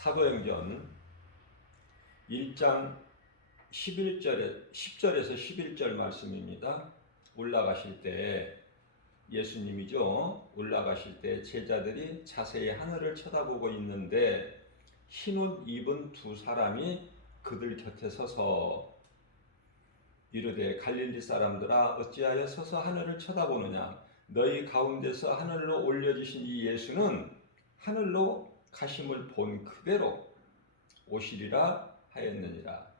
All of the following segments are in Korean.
사도행전 1장 10절에서 11절 말씀입니다. 올라가실 때 예수님이죠. 올라가실 때 제자들이 자세히 하늘을 쳐다보고 있는데 흰옷 입은 두 사람이 그들 곁에 서서 이르되 갈릴리 사람들아 어찌하여 서서 하늘을 쳐다보느냐 너희 가운데서 하늘로 올려지신 이 예수는 하늘로 가심을 본 그대로 오시리라 하였느니라.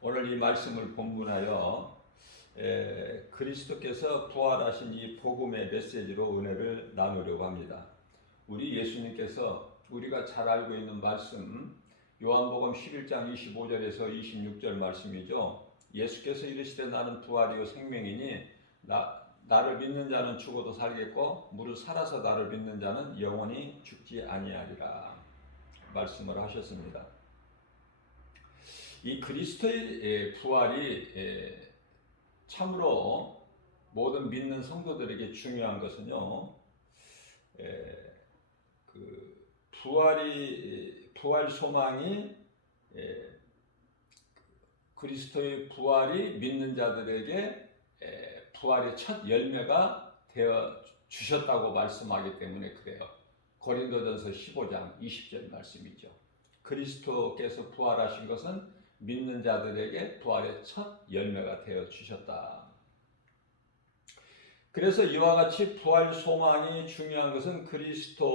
오늘 이 말씀을 본문하여 그리스도께서 부활하신 이 복음의 메시지로 은혜를 나누려고 합니다. 우리 예수님께서 우리가 잘 알고 있는 말씀 요한복음 11장 25절에서 26절 말씀이죠. 예수께서 이르시되 나는 부활이요 생명이니 나를 믿는 자는 죽어도 살겠고 무릇 살아서 나를 믿는 자는 영원히 죽지 아니하리라 말씀을 하셨습니다. 이 그리스도의 부활이 참으로 모든 믿는 성도들에게 중요한 것은요. 부활 소망이 그리스도의 부활이 믿는 자들에게 부활의 첫 열매가 되어 주셨다고 말씀하기 때문에 그래요. 고린도전서 15장 20절 말씀이죠. 그리스도께서 부활하신 것은 믿는 자들에게 부활의 첫 열매가 되어 주셨다. 그래서 이와 같이 부활 소망이 중요한 것은 그리스도의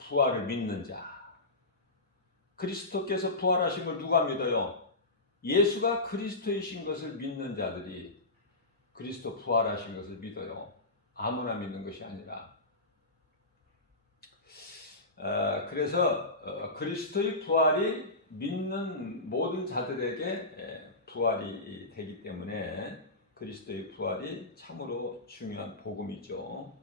부활을 믿는 자. 그리스도께서 부활하신 걸 누가 믿어요? 예수가 그리스도이신 것을 믿는 자들이 그리스도 부활하신 것을 믿어요. 아무나 믿는 것이 아니라. 그래서 그리스도의 부활이 믿는 모든 자들에게 부활이 되기 때문에 그리스도의 부활이 참으로 중요한 복음이죠.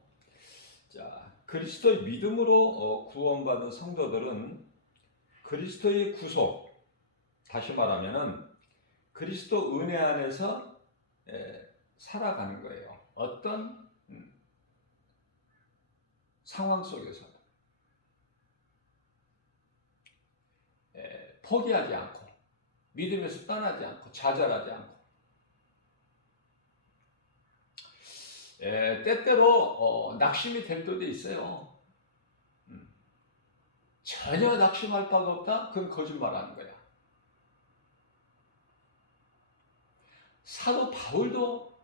자, 그리스도의 믿음으로 구원받은 성도들은 그리스도의 구속, 다시 말하면은 그리스도 은혜 안에서 살아가는 거예요. 어떤 상황 속에서 포기하지 않고 믿음에서 떠나지 않고 좌절하지 않고 때때로 낙심이 될 때도 있어요. 전혀 낙심할 바가 없다? 그건 거짓말하는 거야. 사도 바울도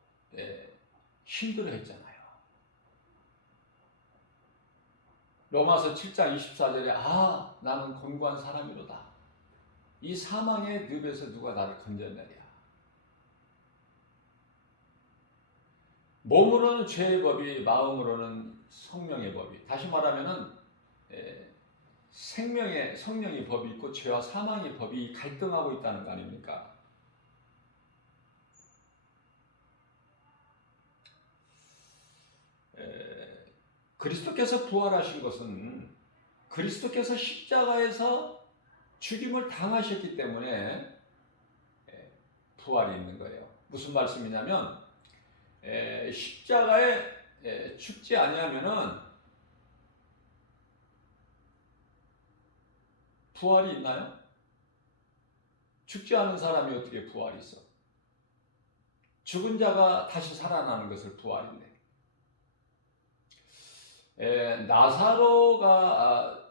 힘들어했잖아요. 로마서 7장 24절에 나는 곤고한 사람이로다. 이 사망의 늪에서 누가 나를 건져내랴. 몸으로는 죄의 법이, 마음으로는 성령의 법이. 다시 말하면은 생명의 성령의 법이 있고 죄와 사망의 법이 갈등하고 있다는 거 아닙니까? 그리스도께서 부활하신 것은 그리스도께서 십자가에서 죽임을 당하셨기 때문에 부활이 있는 거예요. 무슨 말씀이냐면 십자가에 죽지 아니하면은 부활이 있나요? 죽지 않은 사람이 어떻게 부활이 있어? 죽은 자가 다시 살아나는 것을 부활인데 나사로가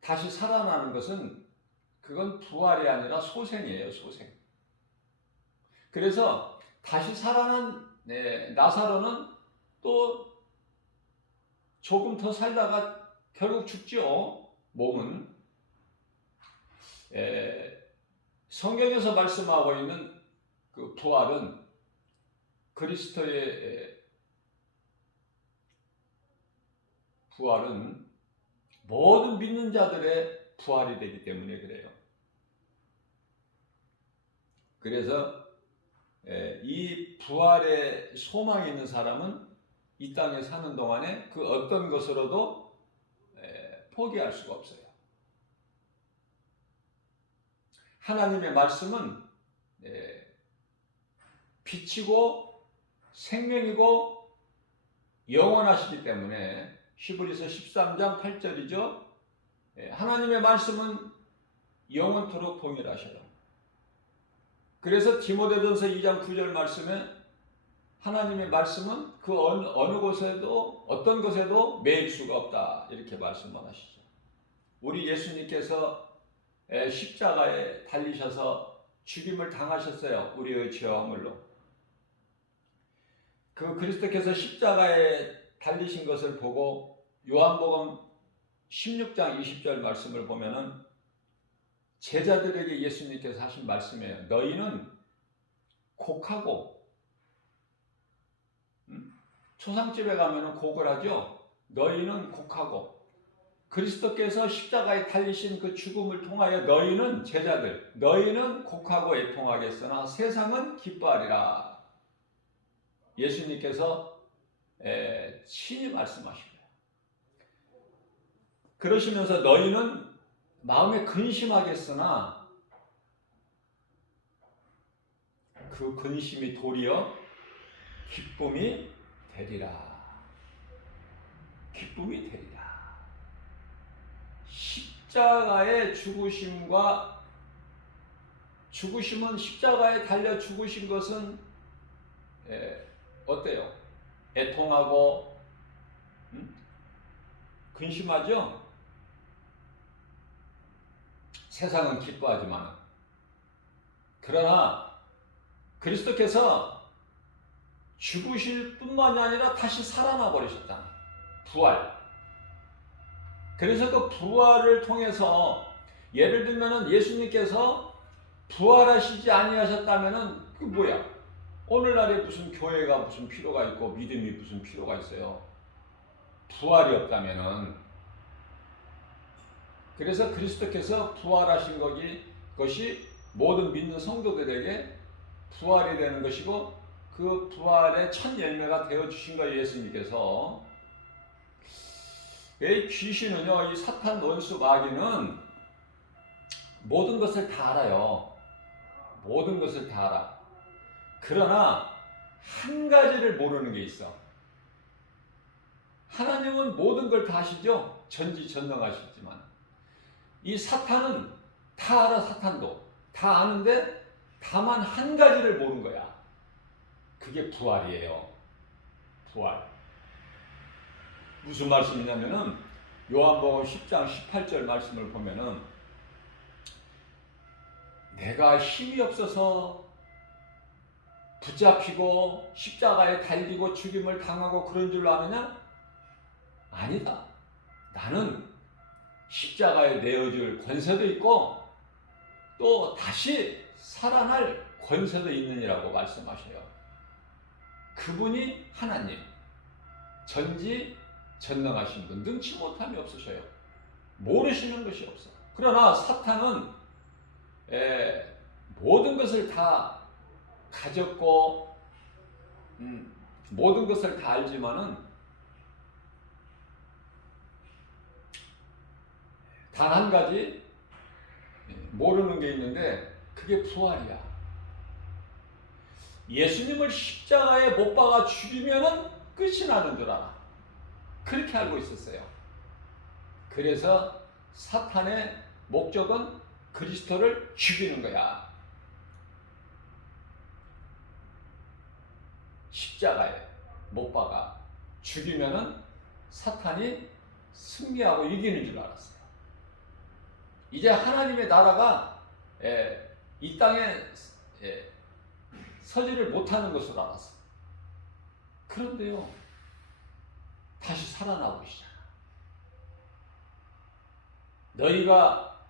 다시 살아나는 것은 그건 부활이 아니라 소생이에요. 소생. 그래서 다시 살아난 나사로는 또 조금 더 살다가 결국 죽죠. 몸은. 성경에서 말씀하고 있는 그 부활은 그리스도의 부활은 모든 믿는 자들의 부활이 되기 때문에 그래요. 그래서 이 부활의 소망이 있는 사람은 이 땅에 사는 동안에 그 어떤 것으로도 포기할 수가 없어요. 하나님의 말씀은 빛이고 생명이고 영원하시기 때문에 히브리서 13장 8절이죠. 하나님의 말씀은 영원토록 동일하셔요. 그래서 디모데전서 2장 9절 말씀에 하나님의 말씀은 그 어느 곳에도 어떤 것에도 매일 수가 없다 이렇게 말씀을 하시죠. 우리 예수님께서 십자가에 달리셔서 죽임을 당하셨어요. 우리의 죄와 허물로. 그 그리스도께서 십자가에 달리신 것을 보고 요한복음 16장 20절 말씀을 보면은 제자들에게 예수님께서 하신 말씀이에요. 너희는 곡하고 초상집에 가면은 곡을 하죠. 너희는 곡하고 그리스도께서 십자가에 달리신 그 죽음을 통하여 너희는 제자들 너희는 곡하고 애통하겠으나 세상은 기뻐하리라. 예수님께서 친히 말씀하십니다. 그러시면서 너희는 마음에 근심하겠으나 그 근심이 도리어 기쁨이 되리라. 기쁨이 되리라. 십자가의 죽으심은 십자가에 달려 죽으신 것은 어때요? 애통하고 근심하죠? 세상은 기뻐하지만 그러나 그리스도께서 죽으실 뿐만이 아니라 다시 살아나 버리셨잖아요. 부활. 그래서 그 부활을 통해서 예를 들면은 예수님께서 부활하시지 아니하셨다면은 그 뭐야? 오늘날에 무슨 교회가 무슨 필요가 있고 믿음이 무슨 필요가 있어요. 부활이 없다면은. 그래서 그리스도께서 부활하신 것이 모든 믿는 성도들에게 부활이 되는 것이고 그 부활의 첫 열매가 되어주신 거예요. 예수님께서. 이 귀신은요, 이 사탄 원수 마귀는 모든 것을 다 알아요. 모든 것을 다 알아. 그러나 한 가지를 모르는 게 있어. 하나님은 모든 걸 다 아시죠? 전지전능하시지만 이 사탄은 다 알아. 사탄도 다 아는데 다만 한 가지를 모르는 거야. 그게 부활이에요. 부활. 무슨 말씀이냐면은 요한복음 10장 18절 말씀을 보면은 내가 힘이 없어서 붙잡히고 십자가에 달리고 죽임을 당하고 그런 줄 아느냐? 아니다. 나는 십자가에 내어줄 권세도 있고 또 다시 살아날 권세도 있느니라고 말씀하셔요. 그분이 하나님, 전지전능하신 분, 능치 못함이 없으셔요. 모르시는 것이 없어. 그러나 사탄은 모든 것을 다 가졌고 모든 것을 다 알지만은 단 한 가지 모르는 게 있는데 그게 부활이야. 예수님을 십자가에 못 박아 죽이면은 끝이 나는 줄 알아. 그렇게 알고 있었어요. 그래서 사탄의 목적은 그리스도를 죽이는 거야. 십자가에 못 박아 죽이면은 사탄이 승리하고 이기는 줄 알았어요. 이제 하나님의 나라가 이 땅에 서지를 못하는 것으로 알았어요. 그런데요, 다시 살아나고 계시잖아. 너희가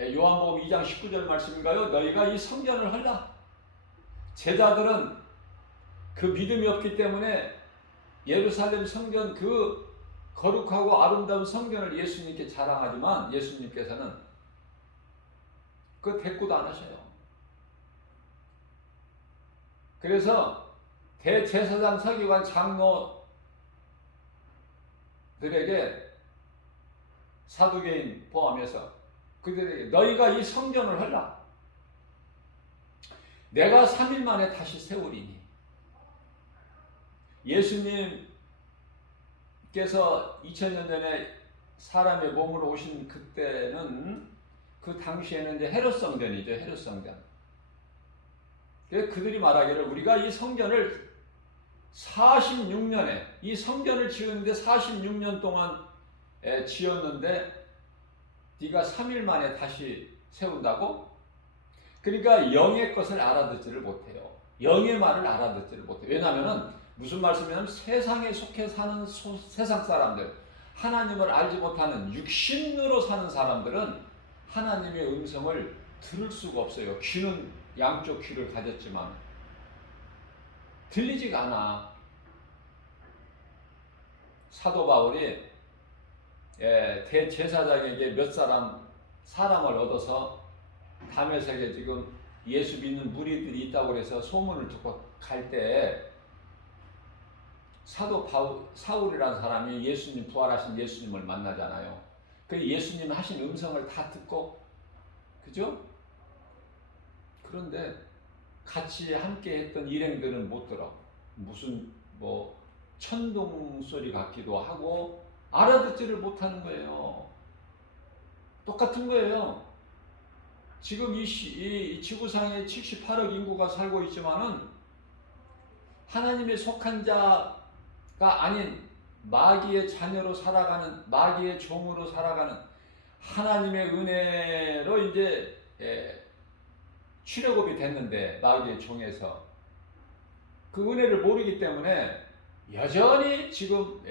요한복음 2장 19절 말씀인가요? 너희가 이 성전을 헐라. 제자들은 그 믿음이 없기 때문에 예루살렘 성전 그 거룩하고 아름다운 성전을 예수님께 자랑하지만 예수님께서는 그 대꾸도 안 하셔요. 그래서 대제사장 서기관 장로들에게 사두개인 포함해서 그들에게 너희가 이 성전을 헐라. 내가 3일 만에 다시 세우리니. 예수님 예수님께서 2000년 전에 사람의 몸으로 오신 그때는 그 당시에는 이제 헤롯 성전이죠. 헤롯 성전. 그래서 그들이 말하기를 우리가 이 성전을 46년에 이 성전을 지었는데 46년 동안 지었는데 네가 3일 만에 다시 세운다고? 그러니까 영의 것을 알아듣지를 못해요. 영의 말을 알아듣지를 못해요. 왜냐하면 무슨 말씀이냐면 세상에 속해 사는 세상 사람들, 하나님을 알지 못하는 육신으로 사는 사람들은 하나님의 음성을 들을 수가 없어요. 귀는 양쪽 귀를 가졌지만 들리지가 않아. 사도 바울이 대제사장에게 몇 사람을 얻어서 다메섹에 지금 예수 믿는 무리들이 있다고 해서 소문을 듣고 갈 때 사도 사울이라는 사람이 예수님 부활하신 예수님을 만나잖아요. 그 예수님 하신 음성을 다 듣고 그죠? 그런데 같이 함께 했던 일행들은 못 들어. 무슨 뭐 천둥 소리 같기도 하고 알아듣지를 못하는 거예요. 똑같은 거예요. 지금 이 지구상에 78억 인구가 살고 있지만은 하나님의 속한 자가 아닌 마귀의 자녀로 살아가는 마귀의 종으로 살아가는 하나님의 은혜로 이제 출애굽이 됐는데 마귀의 종에서 그 은혜를 모르기 때문에 여전히 지금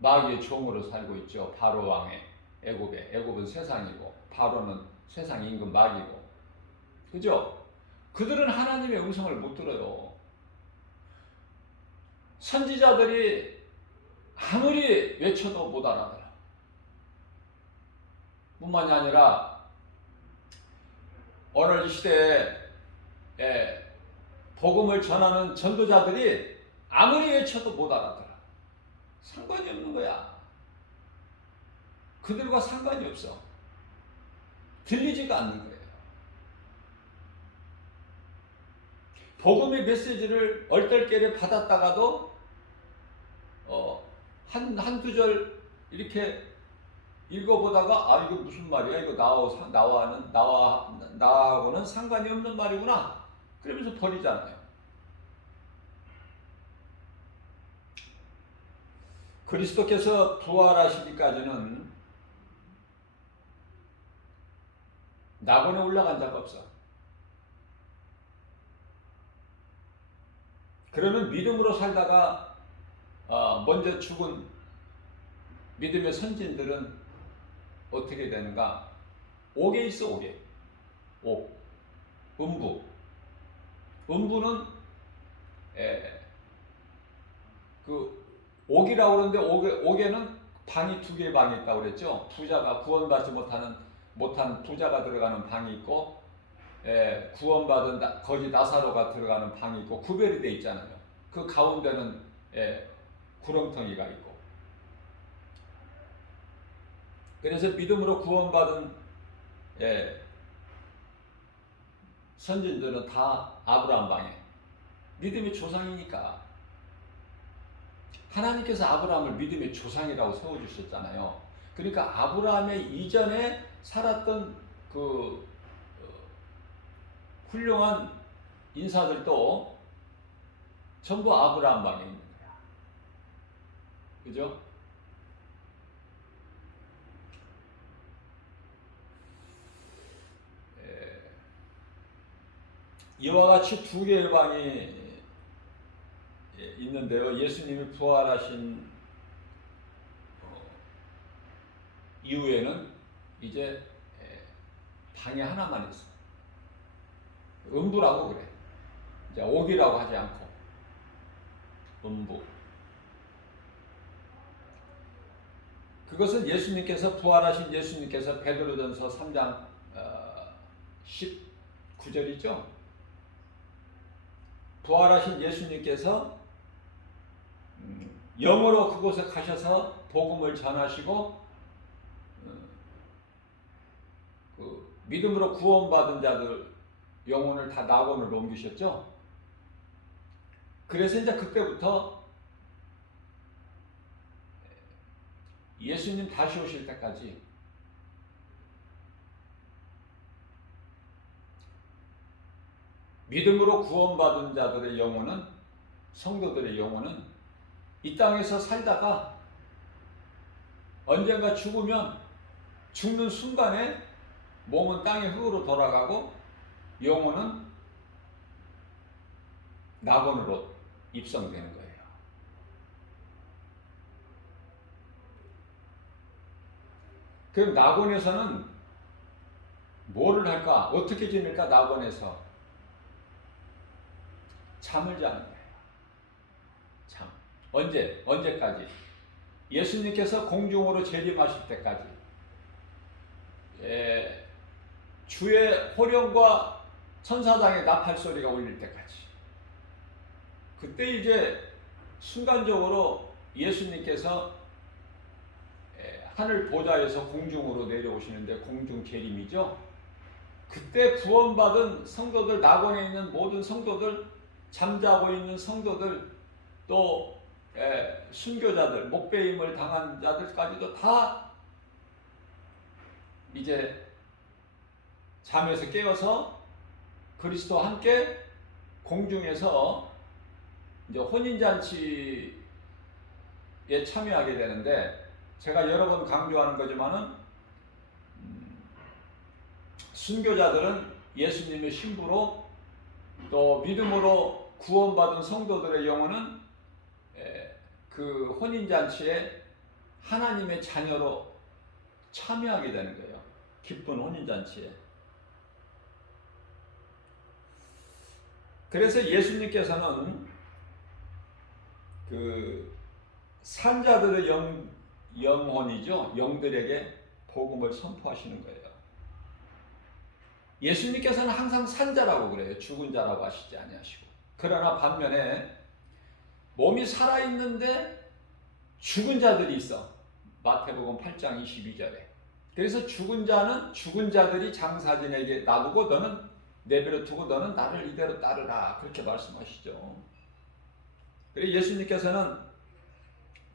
마귀의 종으로 살고 있죠. 바로 왕의 애굽은 세상이고 바로는 세상 임금 마귀고 그죠? 그들은 하나님의 음성을 못 들어요. 선지자들이 아무리 외쳐도 못 알아들어. 뿐만이 아니라 오늘 이 시대에 복음을 전하는 전도자들이 아무리 외쳐도 못 알아들어. 상관이 없는 거야. 그들과 상관이 없어. 들리지가 않는 거예요. 복음의 메시지를 얼떨결에 받았다가도 한두 절 이렇게 읽어보다가 이거 무슨 말이야? 이거 나하고는 상관이 없는 말이구나. 그러면서 버리잖아요. 그리스도께서 부활하시기까지는 낙원에 올라간 자가 없어. 그러면 믿음으로 살다가 먼저 죽은 믿음의 선진들은 어떻게 되는가? 옥에 있어. 옥에. 음부. 음부는 그 옥이라고 그러는데 옥에는 방이 두 개의 방이 있다고 그랬죠. 부자가 구원받지 못한 부자가 들어가는 방이 있고 구원받은 거지 나사로가 들어가는 방이 있고 구별이 돼 있잖아요. 그 가운데는 구렁텅이가 있고. 그래서 믿음으로 구원받은 선진들은 다 아브라함 방에. 믿음의 조상이니까. 하나님께서 아브라함을 믿음의 조상이라고 세워주셨잖아요. 그러니까 아브라함의 이전에 살았던 그 훌륭한 인사들도 전부 아브라함 방에 있는 거야. 그죠? 이와 같이 두 개의 방이 있는데요. 예수님이 부활하신 이후에는 이제 방이 하나만 있어. 음부라고 그래. 이제 옥이라고 하지 않고 음부. 그것은 예수님께서 부활하신 예수님께서 베드로전서 3장 19절이죠. 부활하신 예수님께서 영으로 그곳에 가셔서 복음을 전하시고 그 믿음으로 구원받은 자들 영혼을 다 낙원으로 옮기셨죠. 그래서 이제 그때부터 예수님 다시 오실 때까지 믿음으로 구원받은 자들의 영혼은, 성도들의 영혼은 이 땅에서 살다가 언젠가 죽으면 죽는 순간에 몸은 땅의 흙으로 돌아가고 영혼은 낙원으로 입성되는 거예요. 그럼 낙원에서는 뭐를 할까? 어떻게 지낼까? 낙원에서 잠을 자는 거예요. 잠. 언제까지? 예수님께서 공중으로 재림하실 때까지. 주의 호령과 천사장의 나팔 소리가 울릴 때까지. 그때 이제 순간적으로 예수님께서 하늘 보좌에서 공중으로 내려오시는데 공중 재림이죠. 그때 구원받은 성도들, 낙원에 있는 모든 성도들, 잠자고 있는 성도들, 또 순교자들, 목배임을 당한 자들까지도 다 이제 잠에서 깨어서 그리스도와 함께 공중에서 이제 혼인잔치에 참여하게 되는데, 제가 여러 번 강조하는 거지만은 순교자들은 예수님의 신부로, 또 믿음으로 구원받은 성도들의 영혼은 그 혼인잔치에 하나님의 자녀로 참여하게 되는 거예요. 기쁜 혼인잔치에. 그래서 예수님께서는 그 산자들의 영혼이죠. 영들에게 복음을 선포하시는 거예요. 예수님께서는 항상 산자라고 그래요. 죽은 자라고 하시지 아니하시고. 그러나 반면에 몸이 살아있는데 죽은 자들이 있어. 마태복음 8장 22절에. 그래서 죽은 자는 죽은 자들이 장사진에게 놔두고 너는 내버려 두고 너는 나를 이대로 따르라. 그렇게 말씀하시죠. 그래서 예수님께서는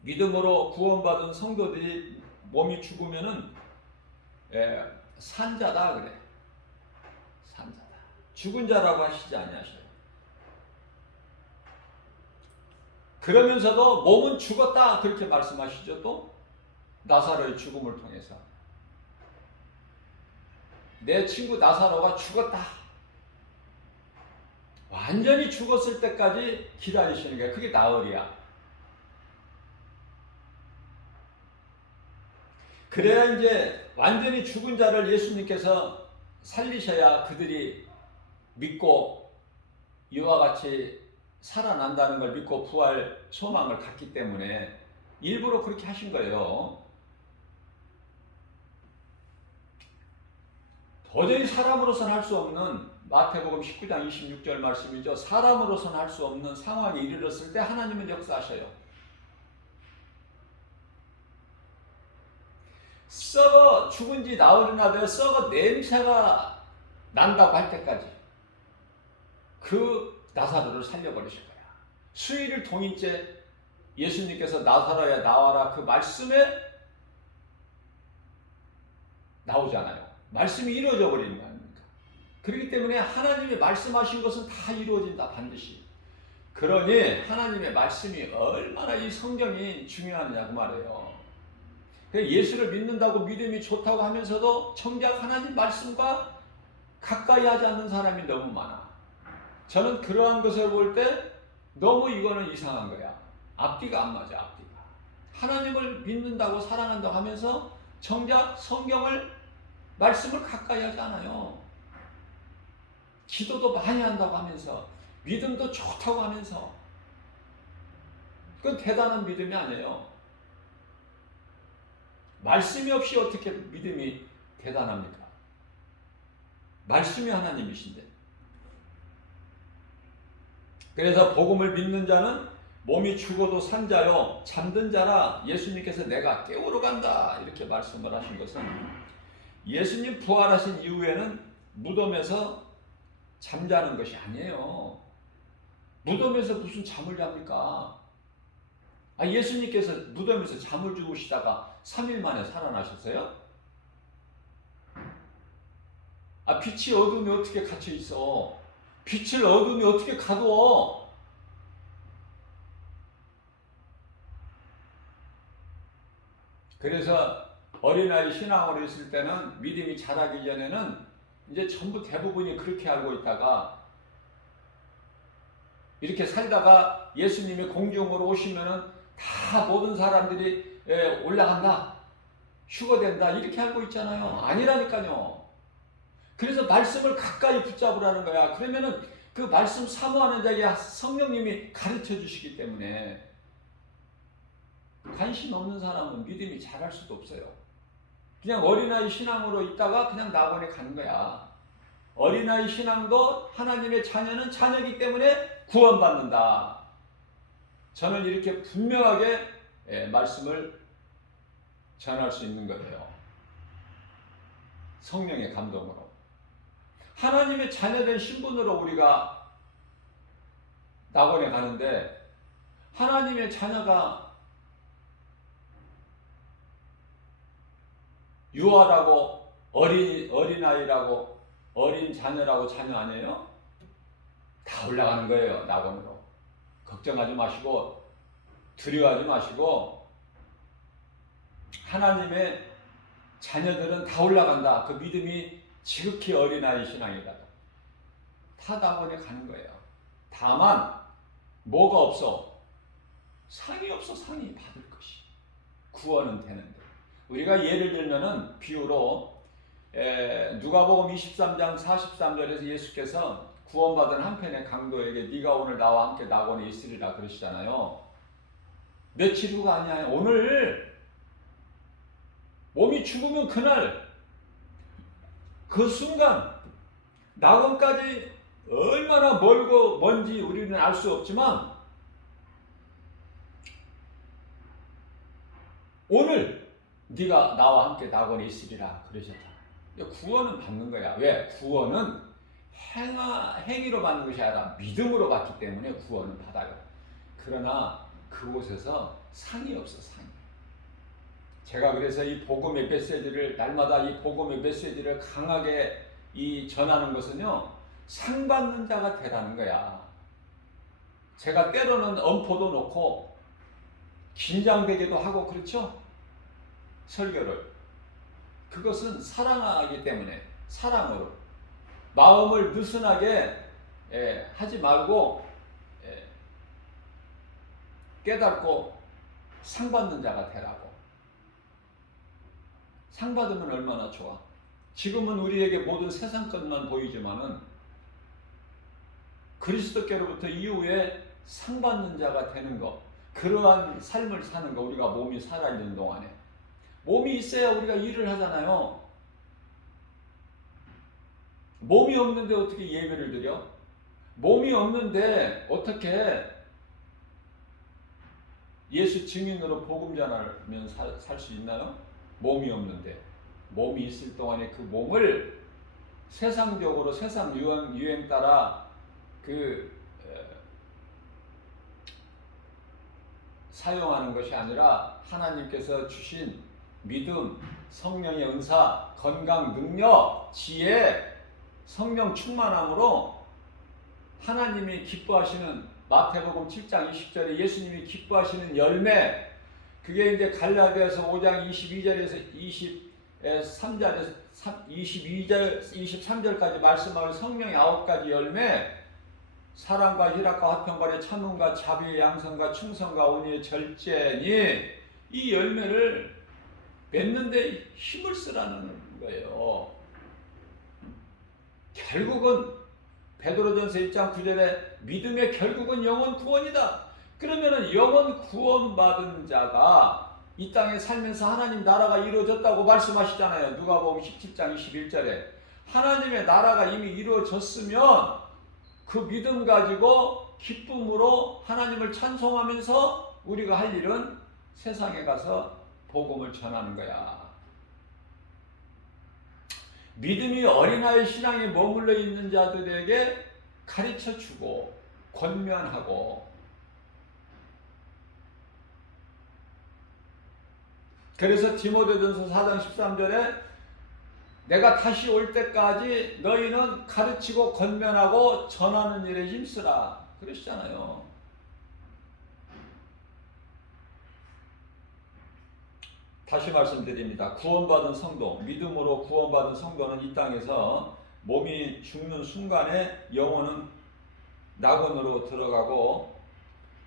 믿음으로 구원받은 성도들이 몸이 죽으면은 산자다 그래. 산자다. 죽은 자라고 하시지 아니하셔요. 그러면서도 몸은 죽었다 그렇게 말씀하시죠. 또 나사로의 죽음을 통해서 내 친구 나사로가 죽었다. 완전히 죽었을 때까지 기다리시는 거예요. 그게 나흘이야. 그래야 이제 완전히 죽은 자를 예수님께서 살리셔야 그들이 믿고 이와 같이 살아난다는 걸 믿고 부활 소망을 갖기 때문에 일부러 그렇게 하신 거예요. 도저히 사람으로서는 할 수 없는, 마태복음 19장 26절 말씀이죠. 사람으로서는 할 수 없는 상황에 이르렀을 때 하나님은 역사하셔요. 썩어 죽은 지 나흘이나 되어 썩어 냄새가 난다고 할 때까지 그 나사로를 살려버리실 거야. 수일을 동일째 예수님께서 나사로야 나와라 그 말씀에 나오잖아요. 말씀이 이루어져 버리는 거 아닙니까? 그렇기 때문에 하나님이 말씀하신 것은 다 이루어진다 반드시. 그러니 하나님의 말씀이 얼마나 이 성경이 중요하냐고 말해요. 예수를 믿는다고 믿음이 좋다고 하면서도 정작 하나님 말씀과 가까이 하지 않는 사람이 너무 많아. 저는 그러한 것을 볼 때 너무 이거는 이상한 거야. 앞뒤가 안 맞아. 앞뒤가. 하나님을 믿는다고 사랑한다고 하면서 정작 성경을 말씀을 가까이 하지 않아요. 기도도 많이 한다고 하면서 믿음도 좋다고 하면서 그건 대단한 믿음이 아니에요. 말씀이 없이 어떻게 믿음이 대단합니까? 말씀이 하나님이신데. 그래서 복음을 믿는 자는 몸이 죽어도 산 자요 잠든 자라 예수님께서 내가 깨우러 간다 이렇게 말씀을 하신 것은 예수님 부활하신 이후에는 무덤에서 잠자는 것이 아니에요. 무덤에서 무슨 잠을 잡니까? 예수님께서 무덤에서 잠을 주무시다가 3일 만에 살아나셨어요? 빛이 어둠에 어떻게 갇혀 있어? 빛을 어둠에 어떻게 가두어? 그래서 어린아이 신앙으로 있을 때는 믿음이 자라기 전에는 이제 전부 대부분이 그렇게 알고 있다가 이렇게 살다가 예수님이 공중으로 오시면은 다 모든 사람들이 올라간다, 휴거된다 이렇게 알고 있잖아요. 아니라니까요. 그래서 말씀을 가까이 붙잡으라는 거야. 그러면은 그 말씀 사모하는 자에게 성령님이 가르쳐 주시기 때문에 관심 없는 사람은 믿음이 자랄 수도 없어요. 그냥 어린아이 신앙으로 있다가 그냥 낙원에 가는 거야. 어린아이 신앙도 하나님의 자녀는 자녀이기 때문에 구원받는다. 저는 이렇게 분명하게 말씀을 전할 수 있는 거예요. 성령의 감동으로. 하나님의 자녀된 신분으로 우리가 낙원에 가는데 하나님의 자녀가 유아라고 어린아이라고 어린 자녀라고 자녀 아니에요? 다 올라가는 거예요. 낙원으로. 걱정하지 마시고 두려워하지 마시고 하나님의 자녀들은 다 올라간다. 그 믿음이 지극히 어린아이 신앙이다. 다 낙원에 가는 거예요. 다만 뭐가 없어? 상이 없어. 상이 받을 것이. 구원은 되는데. 우리가 예를 들면은 비유로 누가복음 23장 43절에서 예수께서 구원받은 한편의 강도에게 네가 오늘 나와 함께 낙원에 있으리라 그러시잖아요. 며칠 후가 아니야. 오늘 몸이 죽으면 그날 그 순간 낙원까지 얼마나 멀고 먼지 우리는 알 수 없지만 오늘 네가 나와 함께 낙원에 있으리라 그러셨잖아. 구원은 받는 거야. 왜? 구원은 행위로 받는 것이 아니라 믿음으로 받기 때문에 구원은 받아요. 그러나 그곳에서 상이 없어. 상이. 제가 그래서 이 복음의 메시지를 날마다 이 복음의 메시지를 강하게 전하는 것은요, 상 받는 자가 되라는 거야. 제가 때로는 엄포도 놓고 긴장되기도 하고 그렇죠? 설교를. 그것은 사랑하기 때문에 사랑으로 마음을 느슨하게 하지 말고 깨닫고 상 받는 자가 되라고. 상 받으면 얼마나 좋아. 지금은 우리에게 모든 세상 것만 보이지만은 그리스도께로부터 이후에 상 받는 자가 되는 것, 그러한 삶을 사는 거, 우리가 몸이 살아있는 동안에 몸이 있어야 우리가 일을 하잖아요. 몸이 없는데 어떻게 예배를 드려? 몸이 없는데 어떻게 예수 증인으로 복음 전하면 살 수 있나요? 몸이 없는데. 몸이 있을 동안에 그 몸을 세상적으로 세상 유행 따라 사용하는 것이 아니라 하나님께서 주신 믿음, 성령의 은사, 건강, 능력, 지혜, 성령 충만함으로 하나님이 기뻐하시는 마태복음 7장 20절에 예수님이 기뻐하시는 열매, 그게 이제 갈라디아서 5장 22절에서 23절에서 23절까지 말씀하는 성령의 9가지 열매, 사랑과 희락과 화평과 참음과 자비의 양성과 충성과 온유의 절제니 이 열매를 맺는데 힘을 쓰라는 거예요. 결국은 베드로전서 1장 9절에 믿음의 결국은 영혼 구원이다. 그러면은 영혼 구원받은 자가 이 땅에 살면서 하나님 나라가 이루어졌다고 말씀하시잖아요. 누가복음 17장 21절에 하나님의 나라가 이미 이루어졌으면 그 믿음 가지고 기쁨으로 하나님을 찬송하면서 우리가 할 일은 세상에 가서 복음을 전하는 거야. 믿음이 어린아이 신앙에 머물러 있는 자들에게 가르쳐주고 권면하고 그래서 디모데전서 4장 13절에 내가 다시 올 때까지 너희는 가르치고 권면하고 전하는 일에 힘쓰라 그러시잖아요. 다시 말씀드립니다. 구원받은 성도, 믿음으로 구원받은 성도는 이 땅에서 몸이 죽는 순간에 영혼은 낙원으로 들어가고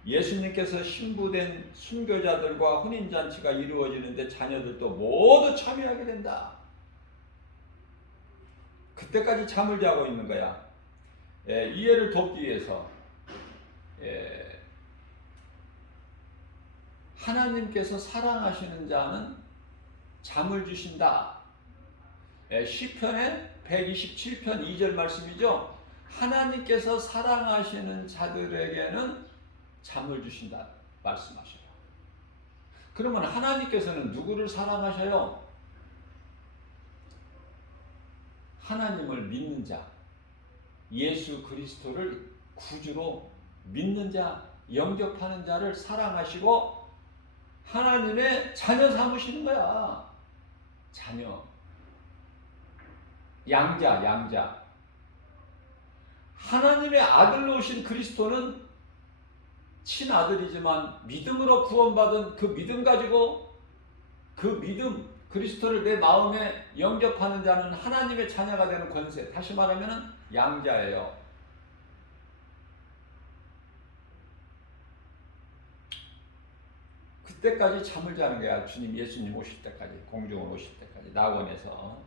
예수님께서 신부된 순교자들과 혼인잔치가 이루어지는데 자녀들도 모두 참여하게 된다. 그때까지 잠을 자고 있는 거야. 이해를 돕기 위해서 하나님께서 사랑하시는 자는 잠을 주신다. 시편의 127편 2절 말씀이죠. 하나님께서 사랑하시는 자들에게는 잠을 주신다 말씀하셔요. 그러면 하나님께서는 누구를 사랑하셔요? 하나님을 믿는 자, 예수 그리스도를 구주로 믿는 자, 영접하는 자를 사랑하시고 하나님의 자녀 삼으시는 거야. 자녀. 양자. 하나님의 아들로 오신 그리스도는 친아들이지만 믿음으로 구원받은 그 믿음 가지고 그 믿음 그리스도를 내 마음에 영접하는 자는 하나님의 자녀가 되는 권세. 다시 말하면 양자예요. 그때까지 잠을 자는 거야. 주님 예수님 오실 때까지, 공중으로 오실 때까지, 낙원에서.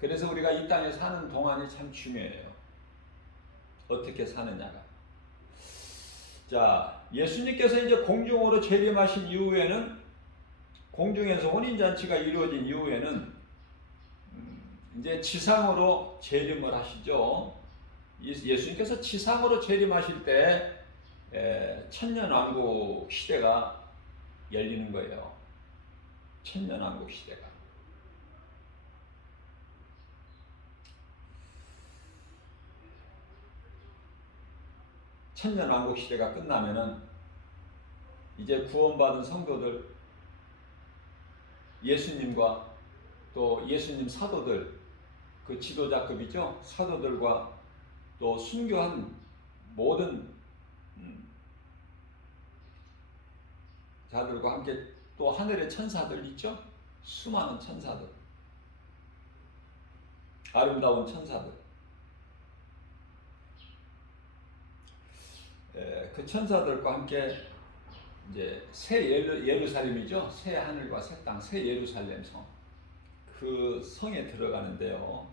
그래서 우리가 이 땅에 사는 동안이 참 중요해요. 어떻게 사느냐가. 자, 예수님께서 이제 공중으로 재림하신 이후에는, 공중에서 혼인잔치가 이루어진 이후에는 이제 지상으로 재림을 하시죠. 예수님께서 지상으로 재림하실 때 천년왕국 시대가 열리는 거예요. 천년왕국 시대가. 천년왕국 시대가 끝나면은 이제 구원받은 성도들, 예수님과 또 예수님 사도들, 그 지도자급이죠. 사도들과 또 순교한 모든 자들과 함께 또 하늘의 천사들 있죠. 수많은 천사들, 아름다운 천사들. 그 천사들과 함께 이제 새 예루살렘이죠. 새 하늘과 새 땅, 새 예루살렘 성. 그 성에 들어가는데요.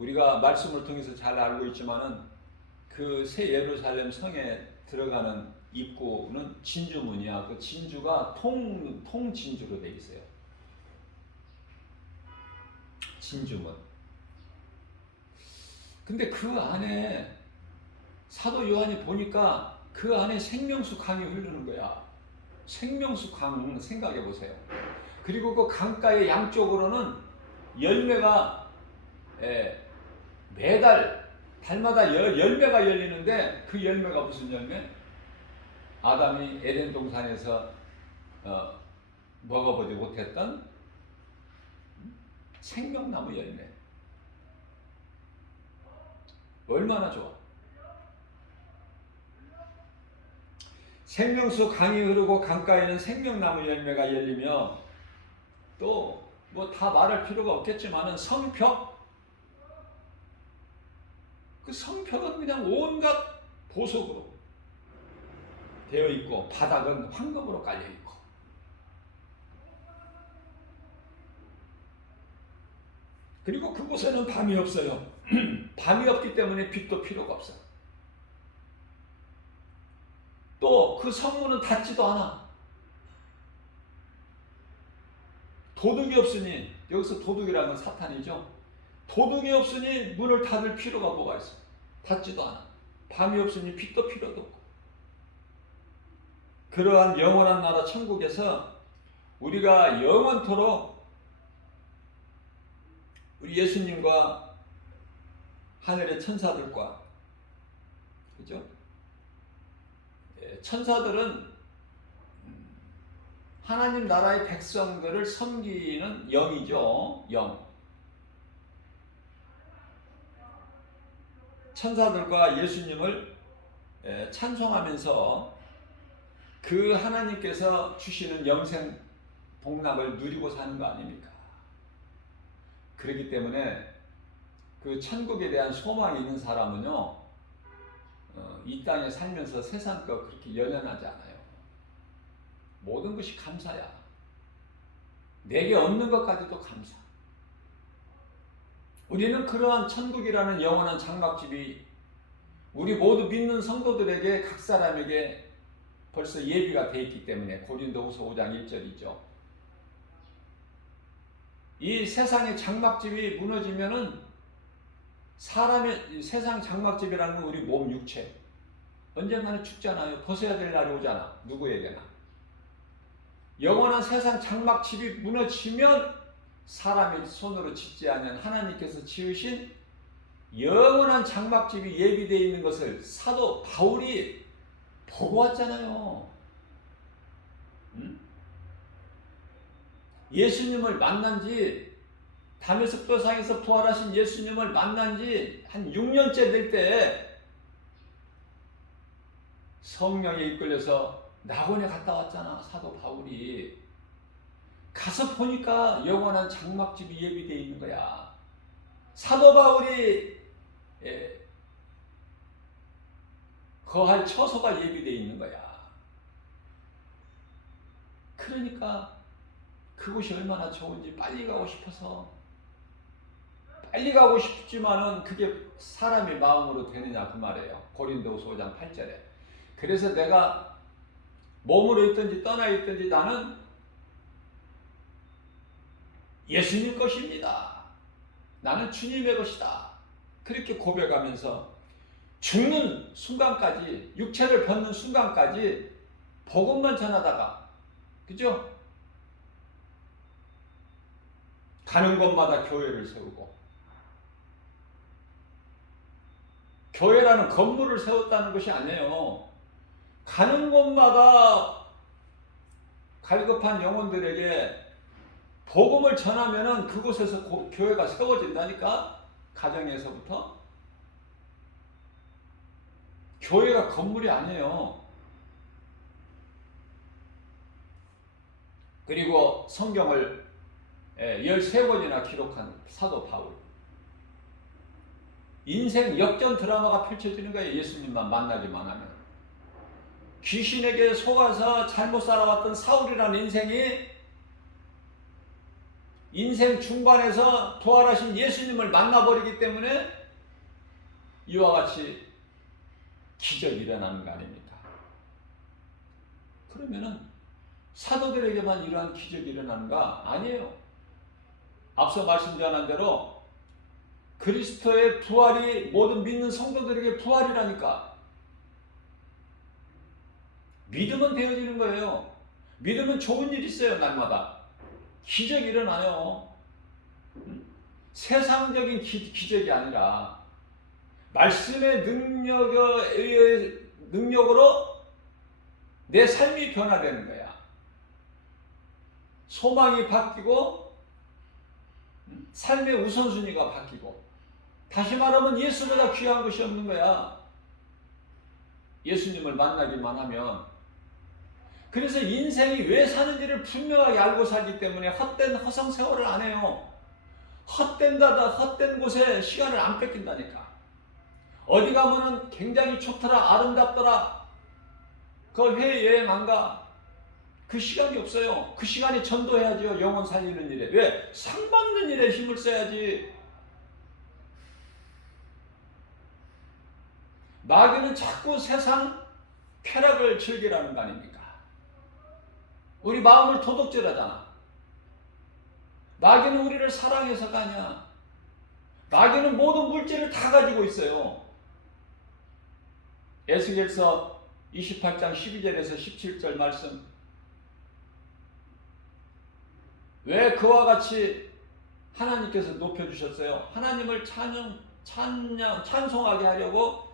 우리가 말씀을 통해서 잘 알고 있지만은 그 새 예루살렘 성에 들어가는 입구는 진주문이야. 그 진주가 통진주로 되어 있어요. 진주문. 근데 그 안에 사도 요한이 보니까 그 안에 생명수 강이 흐르는 거야. 생명수 강 생각해 보세요. 그리고 그 강가의 양쪽으로는 열매가 매달 달마다 열매가 열리는데 그 열매가 무슨 열매? 아담이 에덴 동산에서 먹어보지 못했던 생명나무 열매. 얼마나 좋아. 생명수 강이 흐르고 강가에는 생명나무 열매가 열리며 또 뭐 다 말할 필요가 없겠지만은 성벽, 그 성벽은 그냥 온갖 보석으로 되어 있고 바닥은 황금으로 깔려 있고 그리고 그곳에는 밤이 없어요. 밤이 없기 때문에 빛도 필요가 없어. 또 그 성문은 닫지도 않아. 도둑이 없으니, 여기서 도둑이라는 건 사탄이죠. 도둑이 없으니 문을 닫을 필요가 뭐가 있어. 닫지도 않아. 밤이 없으니 빛도 필요도 없고. 그러한 영원한 나라 천국에서 우리가 영원토록 우리 예수님과 하늘의 천사들과, 그죠? 천사들은 하나님 나라의 백성들을 섬기는 영이죠. 영. 천사들과 예수님을 찬송하면서 그 하나님께서 주시는 영생 복락을 누리고 사는 거 아닙니까? 그렇기 때문에 그 천국에 대한 소망이 있는 사람은요, 이 땅에 살면서 세상 것 그렇게 연연하지 않아요. 모든 것이 감사야. 내게 얻는 것까지도 감사. 우리는 그러한 천국이라는 영원한 장막집이 우리 모두 믿는 성도들에게 각 사람에게 벌써 예비가 되어 있기 때문에 고린도후서 5장 1절이죠. 이 세상의 장막집이 무너지면은 사람의 세상 장막집이라는 건 우리 몸 육체 언젠가는 죽잖아요. 벗어야 될 날이 오잖아. 누구에게나. 영원한 세상 장막집이 무너지면 사람의 손으로 짓지 않은 하나님께서 지으신 영원한 장막집이 예비되어 있는 것을 사도 바울이 보고 왔잖아요. 예수님을 만난 지 다메섹 도상에서 부활하신 예수님을 만난 지 한 6년째 될 때 성령에 이끌려서 낙원에 갔다 왔잖아. 사도 바울이. 가서 보니까 영원한 장막집이 예비되어 있는 거야. 사도 바울이 거할 처소가 예비되어 있는 거야. 그러니까 그곳이 얼마나 좋은지 빨리 가고 싶어서 빨리 가고 싶지만은 그게 사람의 마음으로 되느냐 그 말이에요. 고린도후서 5장 8절에. 그래서 내가 몸으로 있든지 떠나 있든지 나는 예수님 것입니다. 나는 주님의 것이다. 그렇게 고백하면서 죽는 순간까지, 육체를 벗는 순간까지 복음만 전하다가, 그죠? 가는 곳마다 교회를 세우고, 교회라는 건물을 세웠다는 것이 아니에요. 가는 곳마다 갈급한 영혼들에게 복음을 전하면은 그곳에서 교회가 세워진다니까. 가정에서부터. 교회가 건물이 아니에요. 그리고 성경을 13번이나 기록한 사도 바울. 인생 역전 드라마가 펼쳐지는 거예요. 예수님만 만나기만 하면. 귀신에게 속아서 잘못 살아왔던 사울이라는 인생이 인생 중반에서 부활하신 예수님을 만나버리기 때문에 이와 같이 기적이 일어나는 거 아닙니까? 그러면은 사도들에게만 이러한 기적이 일어나는가? 아니에요. 앞서 말씀드린 대로 그리스도의 부활이 모든 믿는 성도들에게 부활이라니까. 믿으면 되어지는 거예요. 믿으면 좋은 일이 있어요. 날마다. 기적이 일어나요. 세상적인 기적이 아니라 말씀의 능력으로 내 삶이 변화되는 거야. 소망이 바뀌고 삶의 우선순위가 바뀌고, 다시 말하면 예수보다 귀한 것이 없는 거야. 예수님을 만나기만 하면. 그래서 인생이 왜 사는지를 분명하게 알고 살기 때문에 헛된 허송세월을 안 해요. 헛된 곳에 시간을 안 뺏긴다니까. 어디 가면은 굉장히 좋더라, 아름답더라, 그 해외여행 안 가. 그 시간이 없어요. 그 시간이 전도해야죠. 영혼 살리는 일에. 왜? 상 받는 일에 힘을 써야지. 마귀는 자꾸 세상 쾌락을 즐기라는 거 아닙니까? 우리 마음을 도둑질하잖아. 마귀는 우리를 사랑해서가 아니야. 마귀는 모든 물질을 다 가지고 있어요. 에스겔서 28장 12절에서 17절 말씀. 왜 그와 같이 하나님께서 높여주셨어요? 하나님을 찬송하게 하려고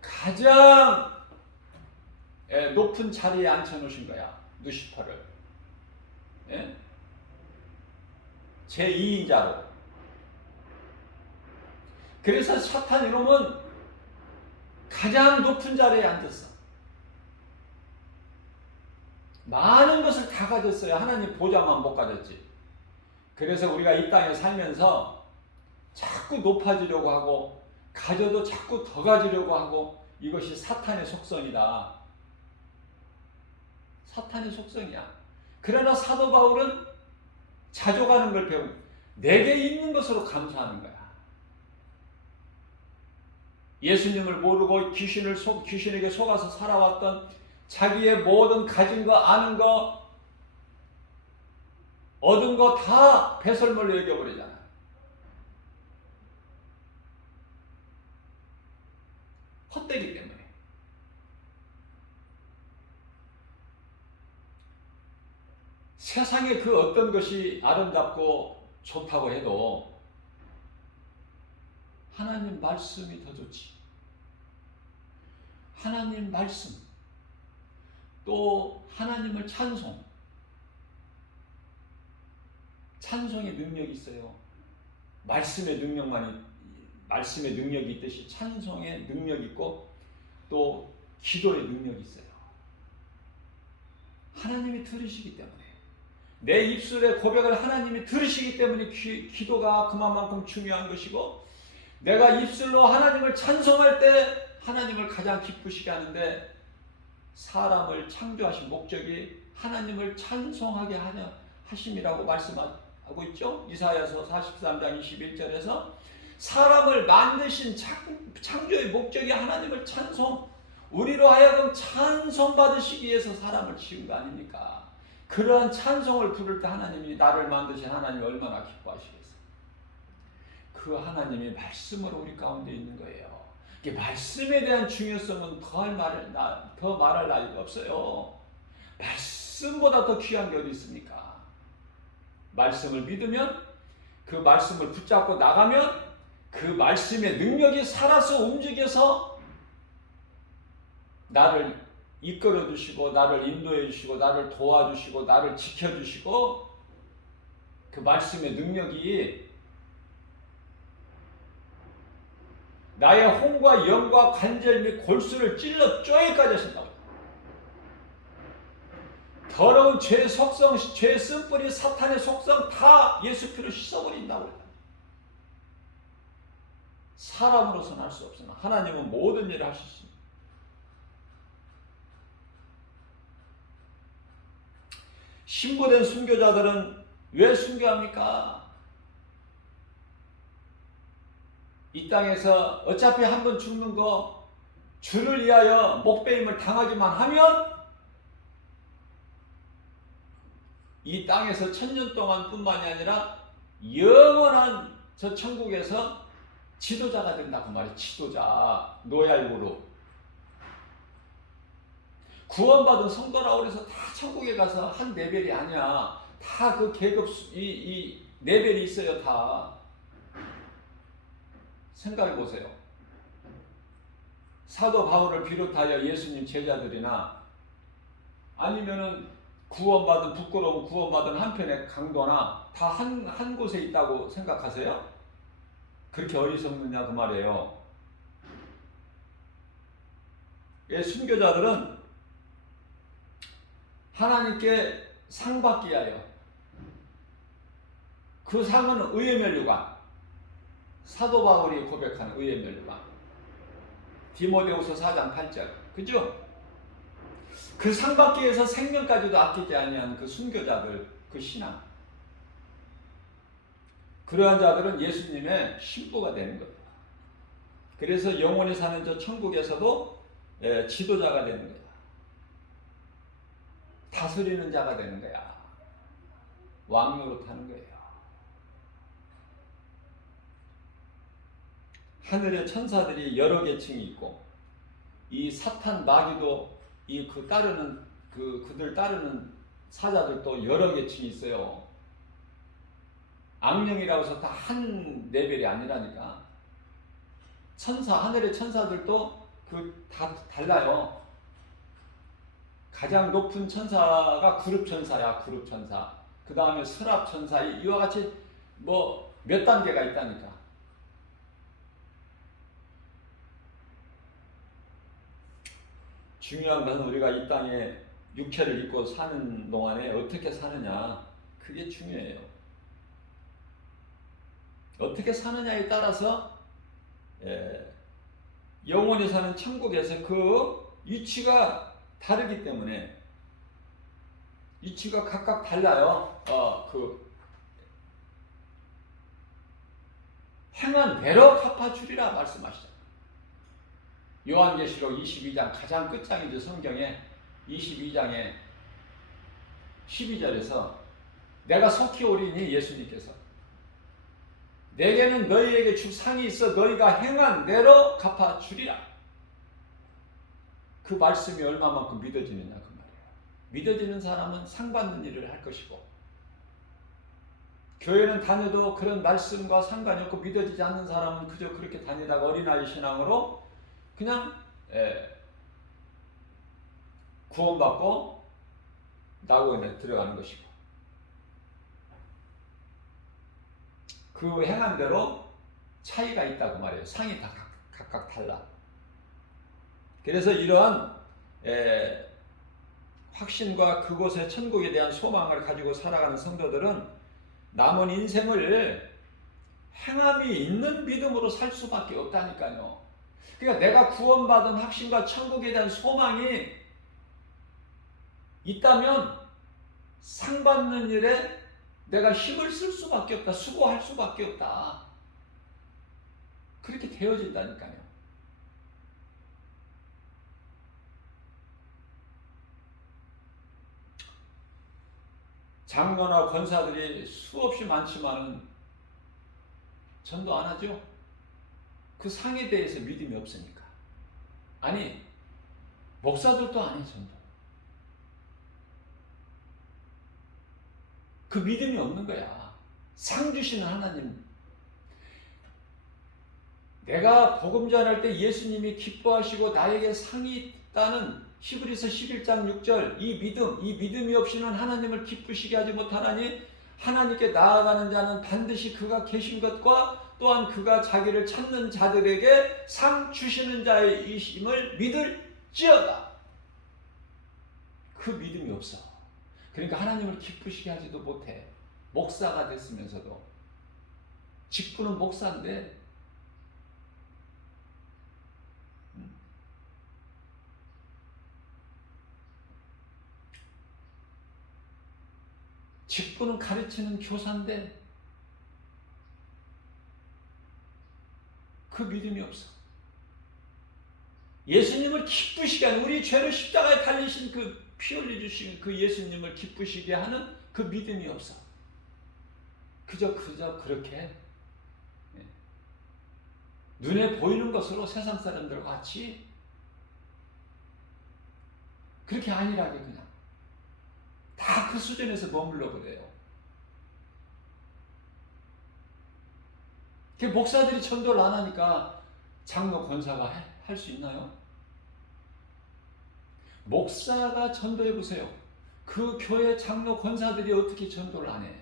가장 높은 자리에 앉혀놓으신 거야. 누시퍼를. 예? 제2인자로. 그래서 사탄 이놈은 가장 높은 자리에 앉았어. 많은 것을 다 가졌어요. 하나님 보좌만 못 가졌지. 그래서 우리가 이 땅에 살면서 자꾸 높아지려고 하고 가져도 자꾸 더 가지려고 하고, 이것이 사탄의 속성이다. 사탄의 속성이야. 그러나 사도 바울은 자족하는 걸 배우고 내게 있는 것으로 감사하는 거야. 예수님을 모르고 귀신에게 속아서 살아왔던 자기의 모든 가진 거, 아는 거, 얻은 거 다 배설물로 여겨버리잖아. 헛되기 때문에. 세상에 그 어떤 것이 아름답고 좋다고 해도 하나님 말씀이 더 좋지. 하나님 말씀, 또 하나님을 찬송의 능력이 있어요. 말씀의 능력이 있듯이 찬송의 능력이 있고 또 기도의 능력이 있어요. 하나님이 들으시기 때문에, 내 입술의 고백을 하나님이 들으시기 때문에 기도가 그만큼 중요한 것이고, 내가 입술로 하나님을 찬송할 때 하나님을 가장 기쁘시게 하는데, 사람을 창조하신 목적이 하나님을 찬송하게 하심이라고 말씀하고 있죠. 이사야서 43장 21절에서 사람을 만드신 창조의 목적이 하나님을 우리로 하여금 찬송 받으시기 위해서 사람을 지은 거 아닙니까? 그러한 찬송을 부를 때 하나님이, 나를 만드신 하나님이 얼마나 기뻐하시겠어요. 그 하나님이 말씀으로 우리 가운데 있는 거예요. 말씀에 대한 중요성은 더 말할 나위가 없어요. 말씀보다 더 귀한 게 어디 있습니까? 말씀을 믿으면, 그 말씀을 붙잡고 나가면 그 말씀의 능력이 살아서 움직여서 나를 이끌어 주시고, 나를 인도해 주시고, 나를 도와주시고, 나를 지켜주시고, 그 말씀의 능력이 나의 혼과 영과 관절 및 골수를 찔러 쪼개까지 하신다고. 더러운 죄의 속성, 죄의 쓴뿌리, 사탄의 속성 다 예수 피로 씻어버린다고. 사람으로서는 할 수 없으나 하나님은 모든 일을 하실 수 있습니다. 신부된 순교자들은 왜 순교합니까? 이 땅에서 어차피 한 번 죽는 거, 주를 위하여 목배임을 당하기만 하면 이 땅에서 1000년 동안 뿐만이 아니라 영원한 저 천국에서 지도자가 된다 그 말이에요. 지도자, 노얄무로 구원받은 성도라고 해서 다 천국에 가서 한 레벨이 아니야. 다 그 계급, 이 레벨이 있어요. 다 생각해 보세요. 사도 바울을 비롯하여 예수님 제자들이나, 아니면은 부끄러운 구원받은 한편의 강도나 다 한 곳에 있다고 생각하세요? 그렇게 어리석느냐 그 말이에요. 순교자들은 하나님께 상 받기 위하여, 그 상은 의의 면류관, 사도 바울이 고백하는 의의 면류관, 디모데후서 4장 8절, 그죠? 그 상 받기 위해서 생명까지도 아끼지 아니한 그 순교자들, 그 신앙, 그러한 자들은 예수님의 신부가 되는 거예요. 그래서 영원히 사는 저 천국에서도 지도자가 되는 거야. 다스리는 자가 되는 거야. 왕노릇 하는 거예요. 하늘의 천사들이 여러 계층이 있고, 이 사탄 마귀도 그들 따르는 사자들도 여러 계층이 있어요. 악령이라고 해서 다 한 레벨이 아니라니까. 하늘의 천사들도 다 달라요. 가장 높은 천사가 그룹 천사야, 그룹 천사. 그 다음에 서랍천사, 이와 같이 뭐 몇 단계가 있다니까. 중요한 것은 우리가 이 땅에 육체를 입고 사는 동안에 어떻게 사느냐, 그게 중요해요. 어떻게 사느냐에 따라서 영원히 사는 천국에서 그 위치가 다르기 때문에, 위치가 각각 달라요. 행한 대로 갚아주리라 말씀하시잖아요. 요한계시록 22장 가장 끝장이죠. 성경에 22장에 12절에서 내가 속히 오리니, 예수님께서 내게는 너희에게 줄 상이 있어 너희가 행한 대로 갚아주리라. 그 말씀이 얼마만큼 믿어지느냐 그 말이에요. 믿어지는 사람은 상 받는 일을 할 것이고, 교회는 다녀도 그런 말씀과 상관이 없고 믿어지지 않는 사람은 그저 그렇게 다니다가 어린아이 신앙으로 그냥 구원받고 낙원에 들어가는 것이고, 그 행한 대로 차이가 있다고 말해요. 상이 다 각각 달라. 그래서 이러한 확신과 그곳의 천국에 대한 소망을 가지고 살아가는 성도들은 남은 인생을 행함이 있는 믿음으로 살 수밖에 없다니까요. 그러니까 내가 구원받은 확신과 천국에 대한 소망이 있다면 상 받는 일에 내가 힘을 쓸 수밖에 없다. 수고할 수밖에 없다. 그렇게 되어진다니까요. 장로나 권사들이 수없이 많지만은 전도 안 하죠. 그 상에 대해서 믿음이 없으니까. 아니, 목사들도 안 해, 전도. 그 믿음이 없는 거야. 상 주시는 하나님. 내가 복음 전할 때 예수님이 기뻐하시고 나에게 상이 있다는 히브리서 11장 6절, 이 믿음이 없이는 하나님을 기쁘시게 하지 못하나니 하나님께 나아가는 자는 반드시 그가 계신 것과 또한 그가 자기를 찾는 자들에게 상 주시는 자이심을 믿을지어다. 그 믿음이 없어. 그러니까 하나님을 기쁘시게 하지도 못해. 목사가 됐으면서도. 직분은 목사인데 직분은 가르치는 교사인데 그 믿음이 없어. 예수님을 기쁘시게 하는, 우리 죄를 십자가에 달리신 그 피 흘려주신 그 예수님을 기쁘시게 하는 그 믿음이 없어. 그저 그렇게 눈에 보이는 것으로 세상 사람들과 같이 그렇게 안일하게 그냥 다 그 수준에서 머물러 그래요. 그 목사들이 전도를 안 하니까 장로 권사가 할 수 있나요? 목사가 전도해 보세요. 그 교회 장로 권사들이 어떻게 전도를 안 해?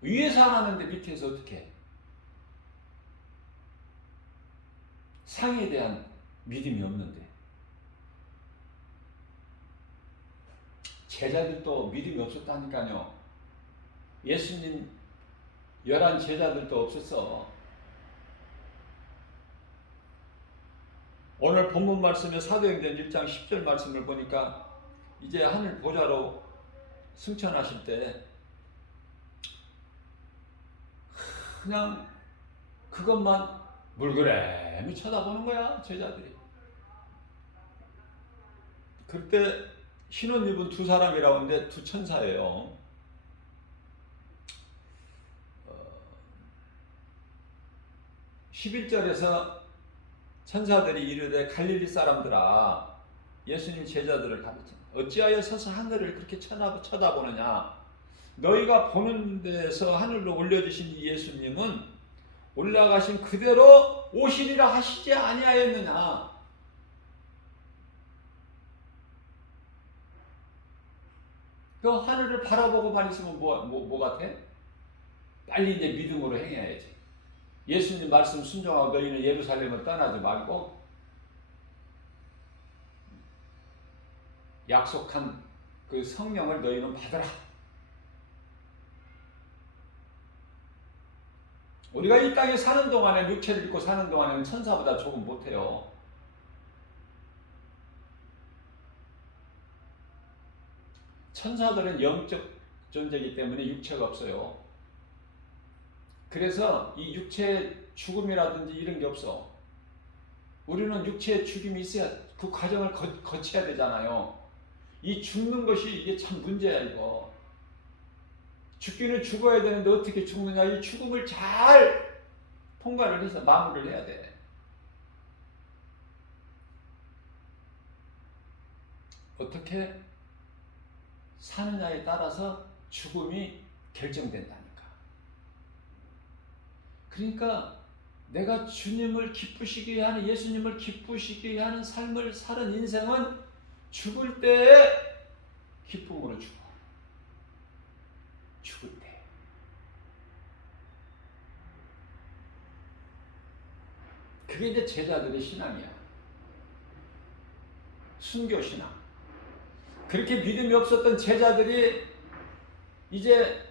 위에서 안 하는데 밑에서 어떻게 해? 상에 대한 믿음이 없는데. 제자들도 믿음이 없었다니까요. 예수님 11 제자들도 없었어. 오늘 본문 말씀에 사도행전 1장 10절 말씀을 보니까 이제 하늘 보좌로 승천하실 때 그냥 그것만 물그레미 쳐다보는 거야, 제자들이. 그때 흰옷 입은 두 사람이라고 하는데 두 천사예요. 11절에서 천사들이 이르되 갈릴리 사람들아, 예수님 제자들을 가르쳐 어찌하여 서서 하늘을 그렇게 쳐다보느냐? 너희가 보는 데서 하늘로 올려주신 이 예수님은 올라가신 그대로 오시리라 하시지 아니하였느냐? 그 하늘을 바라보고만 있으면 뭐 같아? 빨리 이제 믿음으로 행해야지. 예수님 말씀 순종하고 너희는 예루살렘을 떠나지 말고 약속한 그 성령을 너희는 받으라. 우리가 이 땅에 사는 동안에, 육체를 입고 사는 동안에는 천사보다 조금 못해요. 천사들은 영적 존재이기 때문에 육체가 없어요. 그래서 이 육체의 죽음이라든지 이런 게 없어. 우리는 육체의 죽음이 있어야 그 과정을 거쳐야 되잖아요. 이 죽는 것이 이게 참 문제야, 이거. 죽기는 죽어야 되는데 어떻게 죽느냐. 이 죽음을 잘 통과를 해서 마무리를 해야 돼. 어떻게 사느냐에 따라서 죽음이 결정된다니까. 그러니까 내가 주님을 기쁘시게 하는, 예수님을 기쁘시게 하는 삶을 사는 인생은 죽을 때에 기쁨으로 죽어. 죽을 때. 그게 이제 제자들의 신앙이야. 순교 신앙. 그렇게 믿음이 없었던 제자들이 이제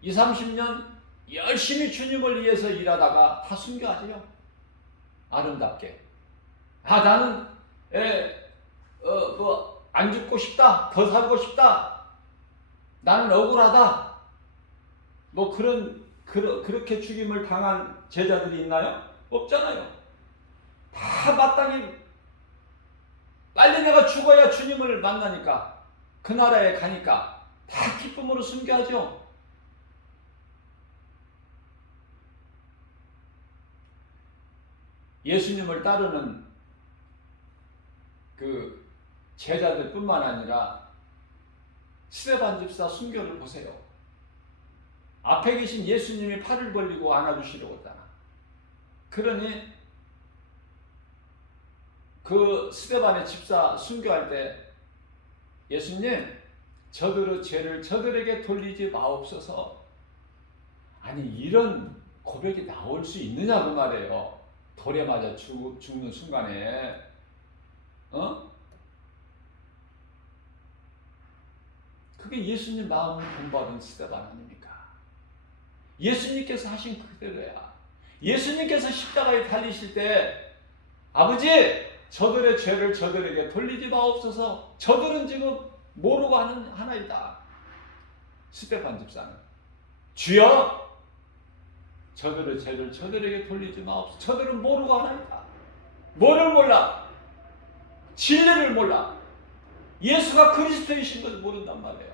20, 30년 열심히 주님을 위해서 일하다가 다 순교하지요. 아름답게. 나는 안 죽고 싶다. 더 살고 싶다. 나는 억울하다. 그렇게 죽임을 당한 제자들이 있나요? 없잖아요. 다 마땅히 빨리 내가 죽어야 주님을 만나니까, 그 나라에 가니까 다 기쁨으로 순교하죠. 예수님을 따르는 그 제자들 뿐만 아니라 스데반 집사 순교를 보세요. 앞에 계신 예수님이 팔을 벌리고 안아주시려고 했잖아. 그러니 그 스데반의 집사 순교할 때 예수님, 저들의 죄를 저들에게 돌리지 마옵소서. 아니, 이런 고백이 나올 수 있느냐 그 말이에요. 돌에 맞아 죽는 순간에. 그게 예수님 마음을 본받은 스데반 아닙니까? 예수님께서 하신 그대로야. 예수님께서 십자가에 달리실 때 아버지, 저들의 죄를 저들에게 돌리지 마옵소서. 저들은 지금 모르고 하나이다. 스데반 집사는 주여, 저들의 죄를 저들에게 돌리지 마옵소서. 저들은 모르고 하나이다. 뭐를 몰라? 진리를 몰라. 예수가 그리스도이신 것을 모른단 말이에요.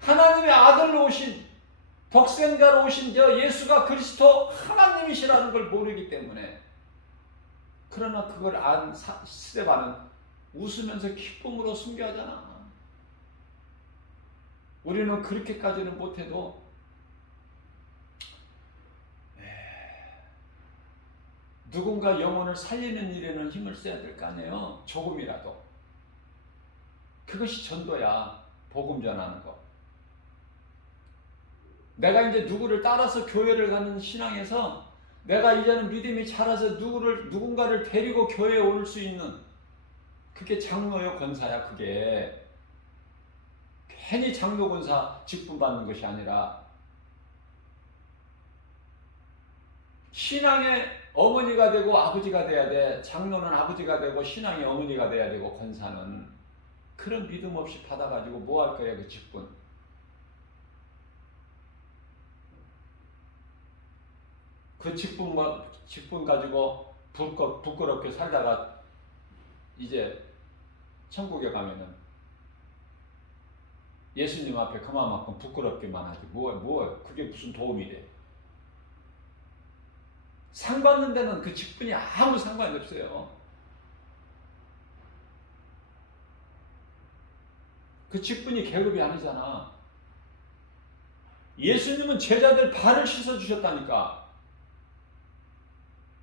하나님의 아들로 오신, 독생자로 오신 저 예수가 그리스도 하나님이시라는 걸 모르기 때문에. 그러나 그걸 안 스데반은 웃으면서 기쁨으로 순교하잖아. 우리는 그렇게까지는 못해도 누군가 영혼을 살리는 일에는 힘을 써야 될 거 아니에요. 조금이라도. 그것이 전도야. 복음 전하는 거. 내가 이제 누구를 따라서 교회를 가는 신앙에서 내가 이제는 믿음이 자라서 누군가를 데리고 교회에 올 수 있는, 그게 장로요 권사야. 그게 괜히 장로 권사 직분 받는 것이 아니라 신앙의 어머니가 되고 아버지가 돼야 돼. 장로는 아버지가 되고 신앙의 어머니가 돼야 되고, 권사는 그런 믿음 없이 받아가지고 뭐 할 거야 그 직분. 그 직분 가지고 부끄럽게 살다가 이제 천국에 가면은 예수님 앞에 그만큼 부끄럽게만 하지. 그게 무슨 도움이 돼. 상 받는 데는 그 직분이 아무 상관이 없어요. 그 직분이 계급이 아니잖아. 예수님은 제자들 발을 씻어주셨다니까.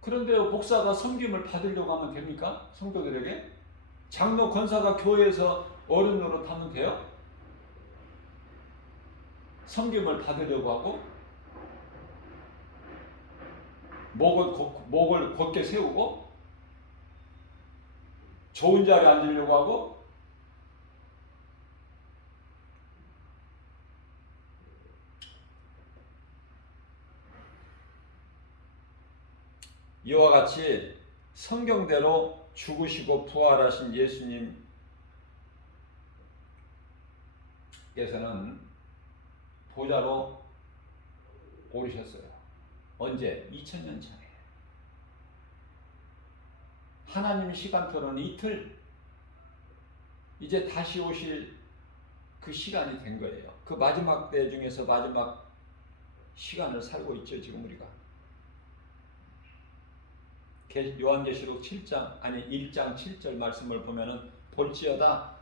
그런데 목사가 섬김을 받으려고 하면 됩니까? 성도들에게? 장로 권사가 교회에서 어른 노릇하면 돼요? 섬김을 받으려고 하고 목을 곧게 세우고 좋은 자리에 앉으려고 하고 이와 같이 성경대로 죽으시고 부활하신 예수님께서는 보좌로 오르셨어요. 언제? 2000년 전에. 하나님 시간표는 이틀. 이제 다시 오실 그 시간이 된 거예요. 그 마지막 때 중에서 마지막 시간을 살고 있죠, 지금 우리가. 요한계시록 1장 7절 말씀을 보면은 볼지어다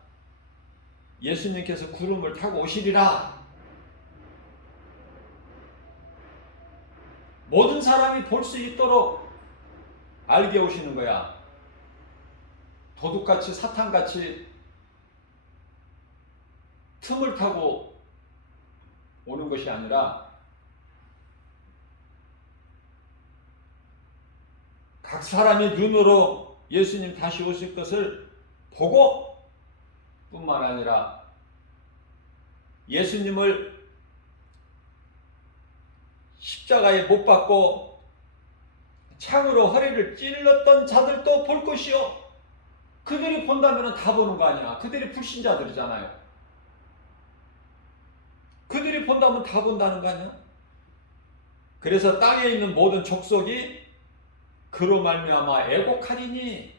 예수님께서 구름을 타고 오시리라. 모든 사람이 볼 수 있도록 알게 오시는 거야. 도둑같이 사탄같이 틈을 타고 오는 것이 아니라 각 사람이 눈으로 예수님 다시 오실 것을 보고 뿐만 아니라 예수님을 십자가에 못 박고 창으로 허리를 찔렀던 자들도 볼 것이요. 그들이 본다면 다 보는 거 아니야. 그들이 불신자들이잖아요. 그들이 본다면 다 본다는 거 아니야. 그래서 땅에 있는 모든 족속이 그로 말미암아 애곡하리니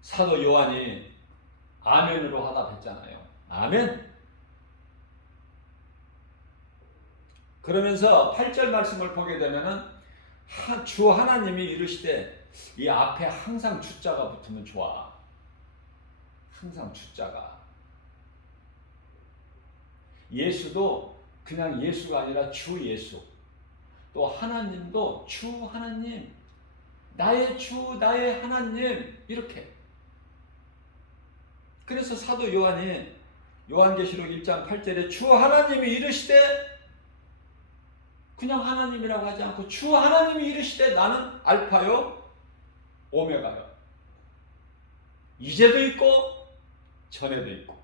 사도 요한이 아멘으로 하답했잖아요. 아멘. 그러면서 8절 말씀을 보게 되면은 주 하나님이 이르시되 이 앞에 항상 주자가 붙으면 좋아. 항상 주자가. 예수도 그냥 예수가 아니라 주 예수. 또 하나님도 주 하나님. 나의 주, 나의 하나님. 이렇게. 그래서 사도 요한이 요한계시록 1장 8절에 주 하나님이 이르시되 그냥 하나님이라고 하지 않고 주 하나님이 이르시되 나는 알파요 오메가요. 이제도 있고 전에도 있고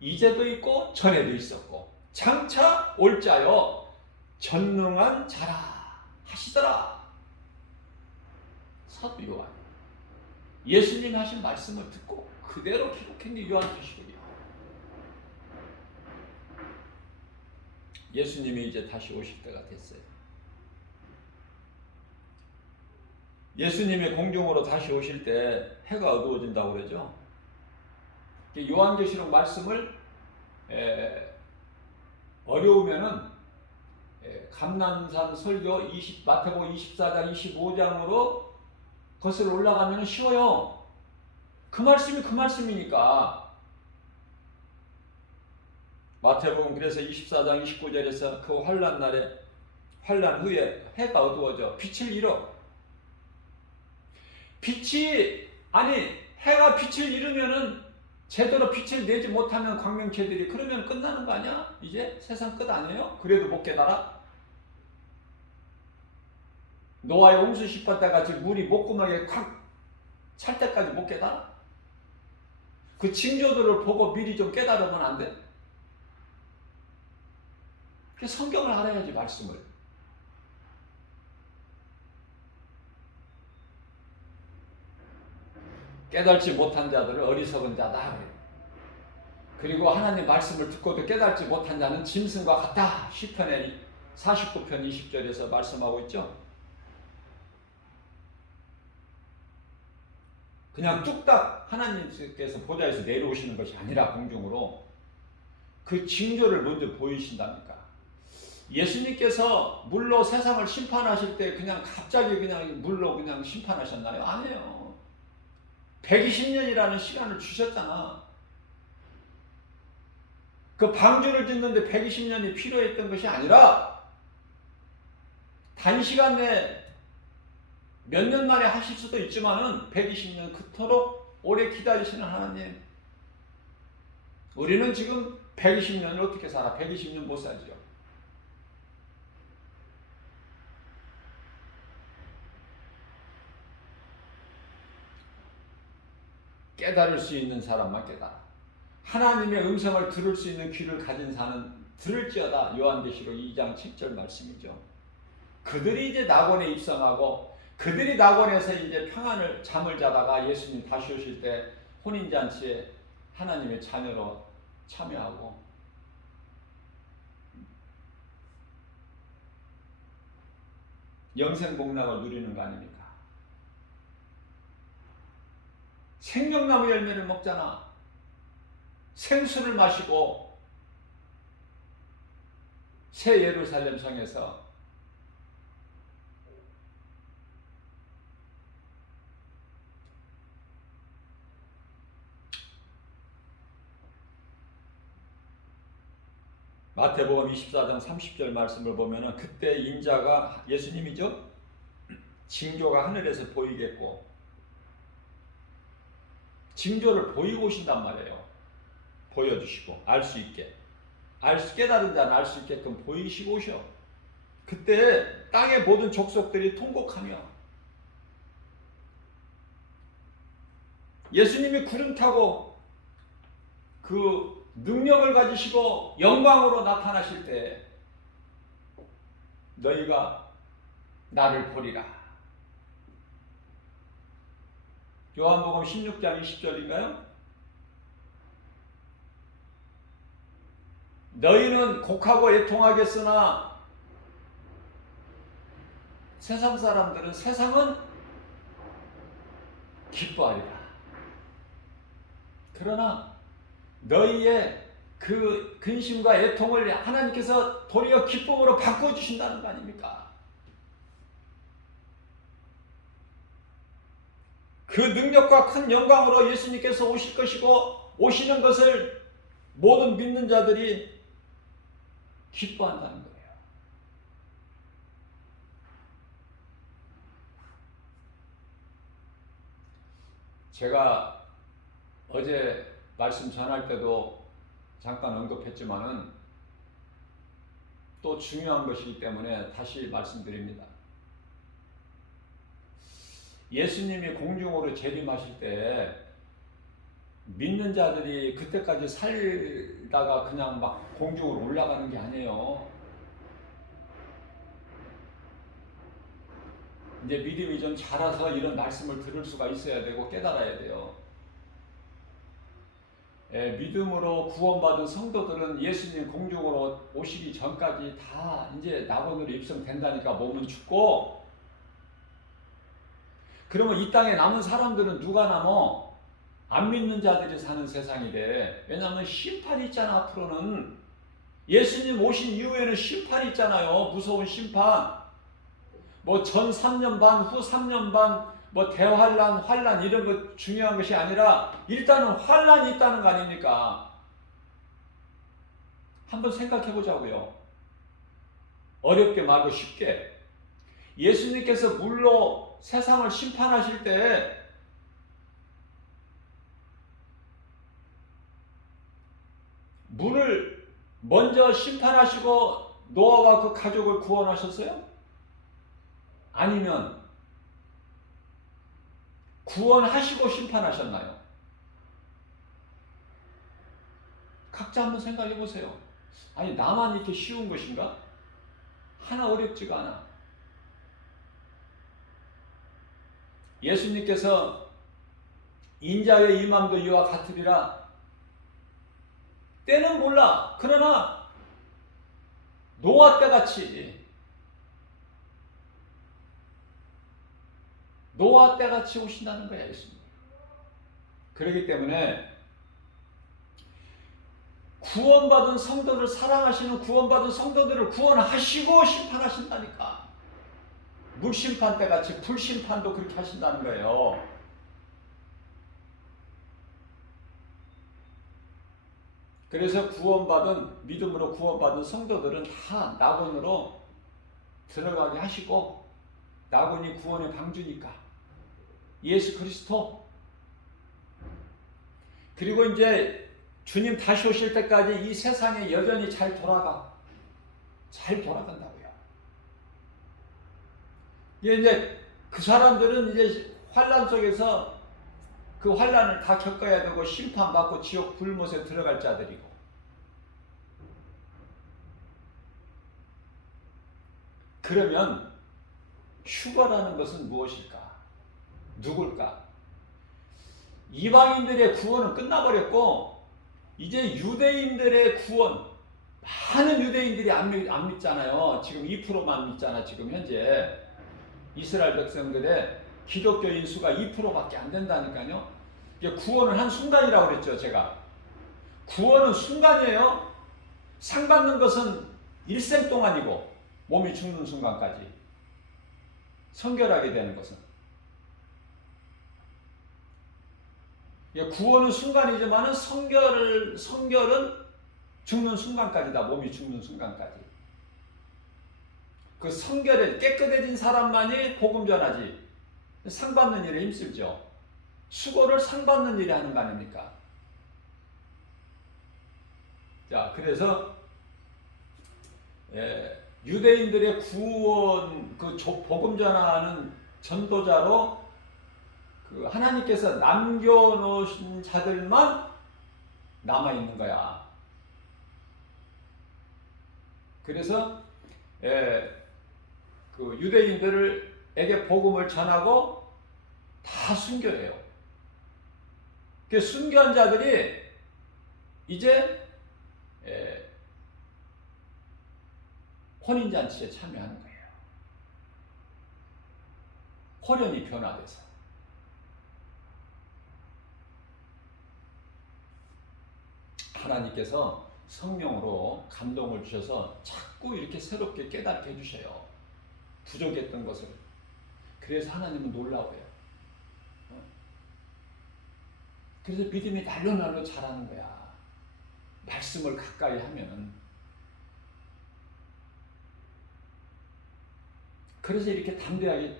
이제도 있고 전에도 있었고 장차 올 자요 전능한 자라 하시더라. 사도 요한 예수님이 하신 말씀을 듣고 그대로 기록한 게 요한계시록이야. 예수님이 이제 다시 오실 때가 됐어요. 예수님이 공중으로 다시 오실 때 해가 어두워진다고 그러죠. 요한계시록 말씀을 어려우면은 감람산 설교 마태복음 24장 25장으로 거슬러 올라가면 쉬워요. 그 말씀이 그 말씀이니까. 마태복음 그래서 24장 29절에서 그 환난 날에 환난 후에 해가 어두워져 빛을 잃어. 해가 빛을 잃으면은 제대로 빛을 내지 못하면 광명체들이 그러면 끝나는 거 아니야? 이제 세상 끝 아니에요? 그래도 못 깨달아? 노아의 홍수 때 같이 물이 목구멍에 콱 찰 때까지 못 깨달아? 그 징조들을 보고 미리 좀 깨달으면 안 돼? 그래서 성경을 알아야지, 말씀을. 깨달지 못한 자들을 어리석은 자다. 그리고 하나님 말씀을 듣고도 깨달지 못한 자는 짐승과 같다. 시편의 49편 20절에서 말씀하고 있죠. 그냥 뚝딱 하나님께서 보좌에서 내려오시는 것이 아니라 공중으로 그 징조를 먼저 보이신다니까. 예수님께서 물로 세상을 심판하실 때 그냥 갑자기 그냥 물로 그냥 심판하셨나요? 아니에요. 120년이라는 시간을 주셨잖아. 그 방주를 짓는데 120년이 필요했던 것이 아니라 단시간 내에 몇 년 만에 하실 수도 있지만은 120년 그토록 오래 기다리시는 하나님. 우리는 지금 120년을 어떻게 살아? 120년 못 살죠. 깨달을 수 있는 사람만 깨달아. 하나님의 음성을 들을 수 있는 귀를 가진 자는 들을지어다. 요한계시록 2장 7절 말씀이죠. 그들이 이제 낙원에 입성하고 그들이 낙원에서 이제 평안을 잠을 자다가 예수님 다시 오실 때 혼인잔치에 하나님의 자녀로 참여하고 영생복락을 누리는 거 아닙니까? 생명나무 열매를 먹잖아. 생수를 마시고 새 예루살렘 성에서 마태복음 24장 30절 말씀을 보면은 그때 인자가 예수님이죠. 징조가 하늘에서 보이겠고 징조를 보이고 오신단 말이에요. 보여주시고 알 수 있게 깨달은 자는 알 수 있게끔 보이시고 오셔. 그때 땅의 모든 족속들이 통곡하며 예수님이 구름 타고 그 능력을 가지시고 영광으로 나타나실 때 너희가 나를 보리라. 요한복음 16장 20절인가요? 너희는 곡하고 애통하겠으나 세상 사람들은 세상은 기뻐하리라. 그러나 너희의 그 근심과 애통을 하나님께서 도리어 기쁨으로 바꿔주신다는 거 아닙니까? 그 능력과 큰 영광으로 예수님께서 오실 것이고 오시는 것을 모든 믿는 자들이 기뻐한다는 거예요. 제가 어제 말씀 전할 때도 잠깐 언급했지만은 또 중요한 것이기 때문에 다시 말씀드립니다. 예수님이 공중으로 재림하실 때 믿는 자들이 그때까지 살다가 그냥 막 공중으로 올라가는 게 아니에요. 이제 믿음이 좀 자라서 이런 말씀을 들을 수가 있어야 되고 깨달아야 돼요. 믿음으로 구원받은 성도들은 예수님 공중으로 오시기 전까지 다 이제 낙원으로 입성된다니까. 몸은 죽고. 그러면 이 땅에 남은 사람들은 누가 남어? 안 믿는 자들이 사는 세상이래. 왜냐하면 심판이 있잖아. 앞으로는 예수님 오신 이후에는 심판이 있잖아요. 무서운 심판. 뭐 전 3년 반, 후 3년 반, 뭐 대환란, 환란 이런 거 중요한 것이 아니라 일단은 환란이 있다는 거 아닙니까? 한번 생각해 보자고요. 어렵게 말고 쉽게. 예수님께서 물로 세상을 심판하실 때 물을 먼저 심판하시고 노아와 그 가족을 구원하셨어요? 아니면 구원하시고 심판하셨나요? 각자 한번 생각해 보세요. 아니 나만 이렇게 쉬운 것인가? 하나 어렵지가 않아. 예수님께서 인자의 임함도 이와 같으리라. 때는 몰라. 그러나 노아 때같이 오신다는 거야, 예수님. 그렇기 때문에 구원받은 성도를 사랑하시는 구원받은 성도들을 구원하시고 심판하신다니까. 물심판 때같이 불심판도 그렇게 하신다는 거예요. 그래서 믿음으로 구원받은 성도들은 다 낙원으로 들어가게 하시고, 낙원이 구원의 방주니까 예수 그리스도, 그리고 이제 주님 다시 오실 때까지 이 세상에 여전히 잘 돌아간다고요. 이제 그 사람들은 이제 환난 속에서 그 환난을 다 겪어야 되고 심판받고 지옥 불못에 들어갈 자들이고, 그러면 휴거라는 것은 무엇일까? 누굴까? 이방인들의 구원은 끝나버렸고 이제 유대인들의 구원, 많은 유대인들이 안 믿잖아요. 지금 2%만 믿잖아. 지금 현재 이스라엘 백성들의 기독교인 수가 2%밖에 안 된다니까요. 이게 구원은 한 순간이라고 그랬죠. 제가 구원은 순간이에요. 상 받는 것은 일생 동안이고 몸이 죽는 순간까지 성결하게 되는 것은, 구원은 순간이지만 성결은 죽는 순간까지다. 몸이 죽는 순간까지. 그 성결에 깨끗해진 사람만이 복음 전하지 상 받는 일에 힘쓰죠. 수고를 상 받는 일에 하는 거 아닙니까? 자, 그래서 유대인들의 구원, 복음 전하는 전도자로 하나님께서 남겨놓으신 자들만 남아있는 거야. 그래서 유대인들에게 복음을 전하고 다 순교해요. 그 순교한 자들이 이제 혼인잔치에 참여하는 거예요. 호련이 변화돼서. 하나님께서 성령으로 감동을 주셔서 자꾸 이렇게 새롭게 깨닫게 해주셔요. 부족했던 것을. 그래서 하나님은 놀라워요. 그래서 믿음이 날로 자라는 거야. 말씀을 가까이 하면. 그래서 이렇게 담대하게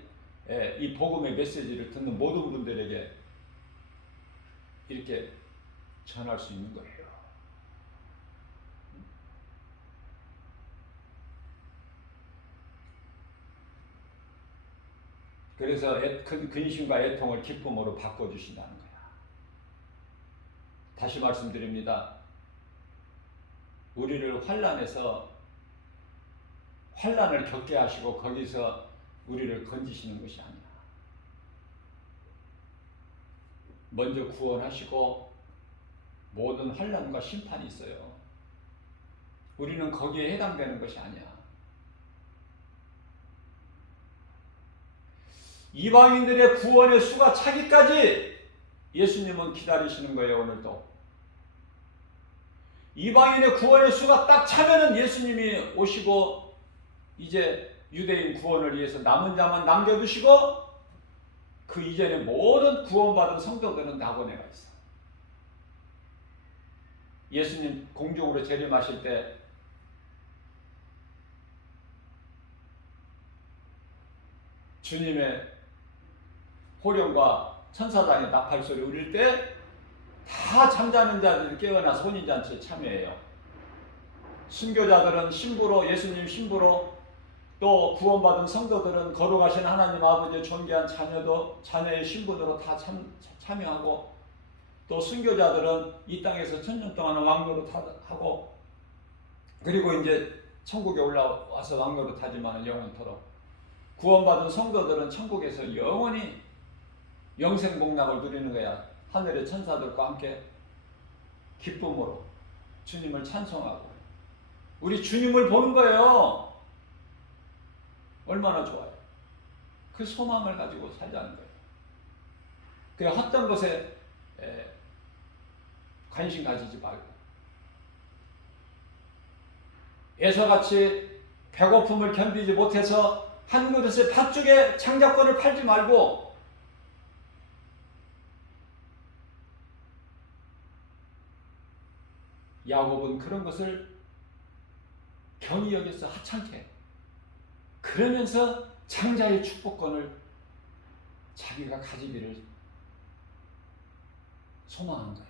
이 복음의 메시지를 듣는 모든 분들에게 이렇게 전할 수 있는 거예요. 그래서 근심과 애통을 기쁨으로 바꿔주신다는 거야. 다시 말씀드립니다. 우리를 환난을 겪게 하시고 거기서 우리를 건지시는 것이 아니야. 먼저 구원하시고 모든 환난과 심판이 있어요. 우리는 거기에 해당되는 것이 아니야. 이방인들의 구원의 수가 차기까지 예수님은 기다리시는 거예요. 오늘도 이방인의 구원의 수가 딱 차면은 예수님이 오시고 이제 유대인 구원을 위해서 남은 자만 남겨두시고 그 이전에 모든 구원받은 성도들은 낙원에 가 있어. 예수님 공중으로 재림하실 때 주님의 호령과 천사장의 나팔소리 울릴 때 다 잠자는 자들이 깨어나서 혼인잔치에 참여해요. 순교자들은 신부로, 예수님 신부로, 또 구원받은 성도들은 거룩하신 하나님 아버지의 존귀한 자녀의 신분으로 다 참여하고, 또 순교자들은 이 땅에서 천년 동안 왕노릇하고, 그리고 이제 천국에 올라와서 왕노릇하지만 영원토록, 구원받은 성도들은 천국에서 영원히 영생복락을 누리는 거야. 하늘의 천사들과 함께 기쁨으로 주님을 찬송하고 우리 주님을 보는 거예요. 얼마나 좋아요. 그 소망을 가지고 살자는 거예요. 그 헛된 것에 관심 가지지 말고 에서같이 배고픔을 견디지 못해서 한 그릇에 팥죽에 장자권을 팔지 말고 야곱은 그런 것을 경히 여겨서 하찮게, 그러면서 장자의 축복권을 자기가 가지기를 소망한 거예요.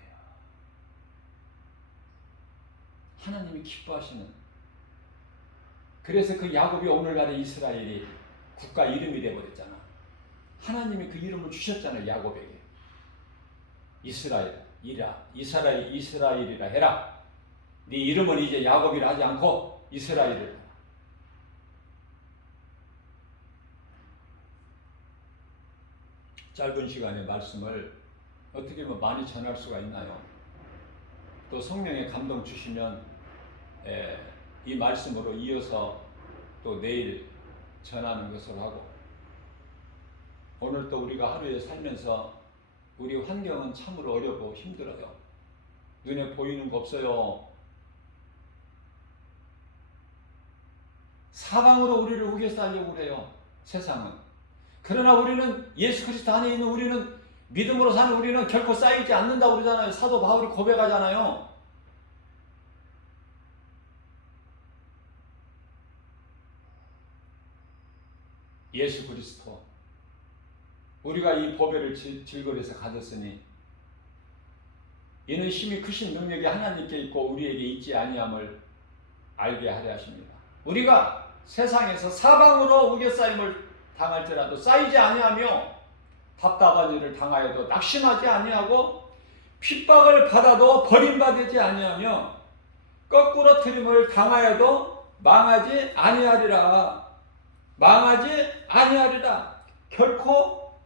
하나님이 기뻐하시는, 그래서 그 야곱이 오늘날의 이스라엘이 국가 이름이 되어버렸잖아. 하나님이 그 이름을 주셨잖아요. 야곱에게. 이스라엘이라 해라. 네 이름은 이제 야곱이라 하지 않고 이스라엘이라. 짧은 시간에 말씀을 어떻게 보면 많이 전할 수가 있나요? 또 성령의 감동 주시면 이 말씀으로 이어서 또 내일 전하는 것을 하고, 오늘 또 우리가 하루에 살면서 우리 환경은 참으로 어렵고 힘들어요. 눈에 보이는 거 없어요. 사방으로 우리를 우겨싸려고 그래요. 세상은. 그러나 우리는 예수 그리스도 안에 있는 우리는, 믿음으로 사는 우리는 결코 쌓이지 않는다고 그러잖아요. 사도 바울이 고백하잖아요. 예수 그리스도, 우리가 이 보배를 질거리에서 가졌으니 이는 힘이 크신 능력이 하나님께 있고 우리에게 있지 아니함을 알게 하려 하십니다. 우리가 세상에서 사방으로 우겨싸임을 당할지라도 쌓이지 아니하며, 답답한 일을 당하여도 낙심하지 아니하고, 핍박을 받아도 버림받지 아니하며, 거꾸로 트림을 당하여도 망하지 아니하리라. 결코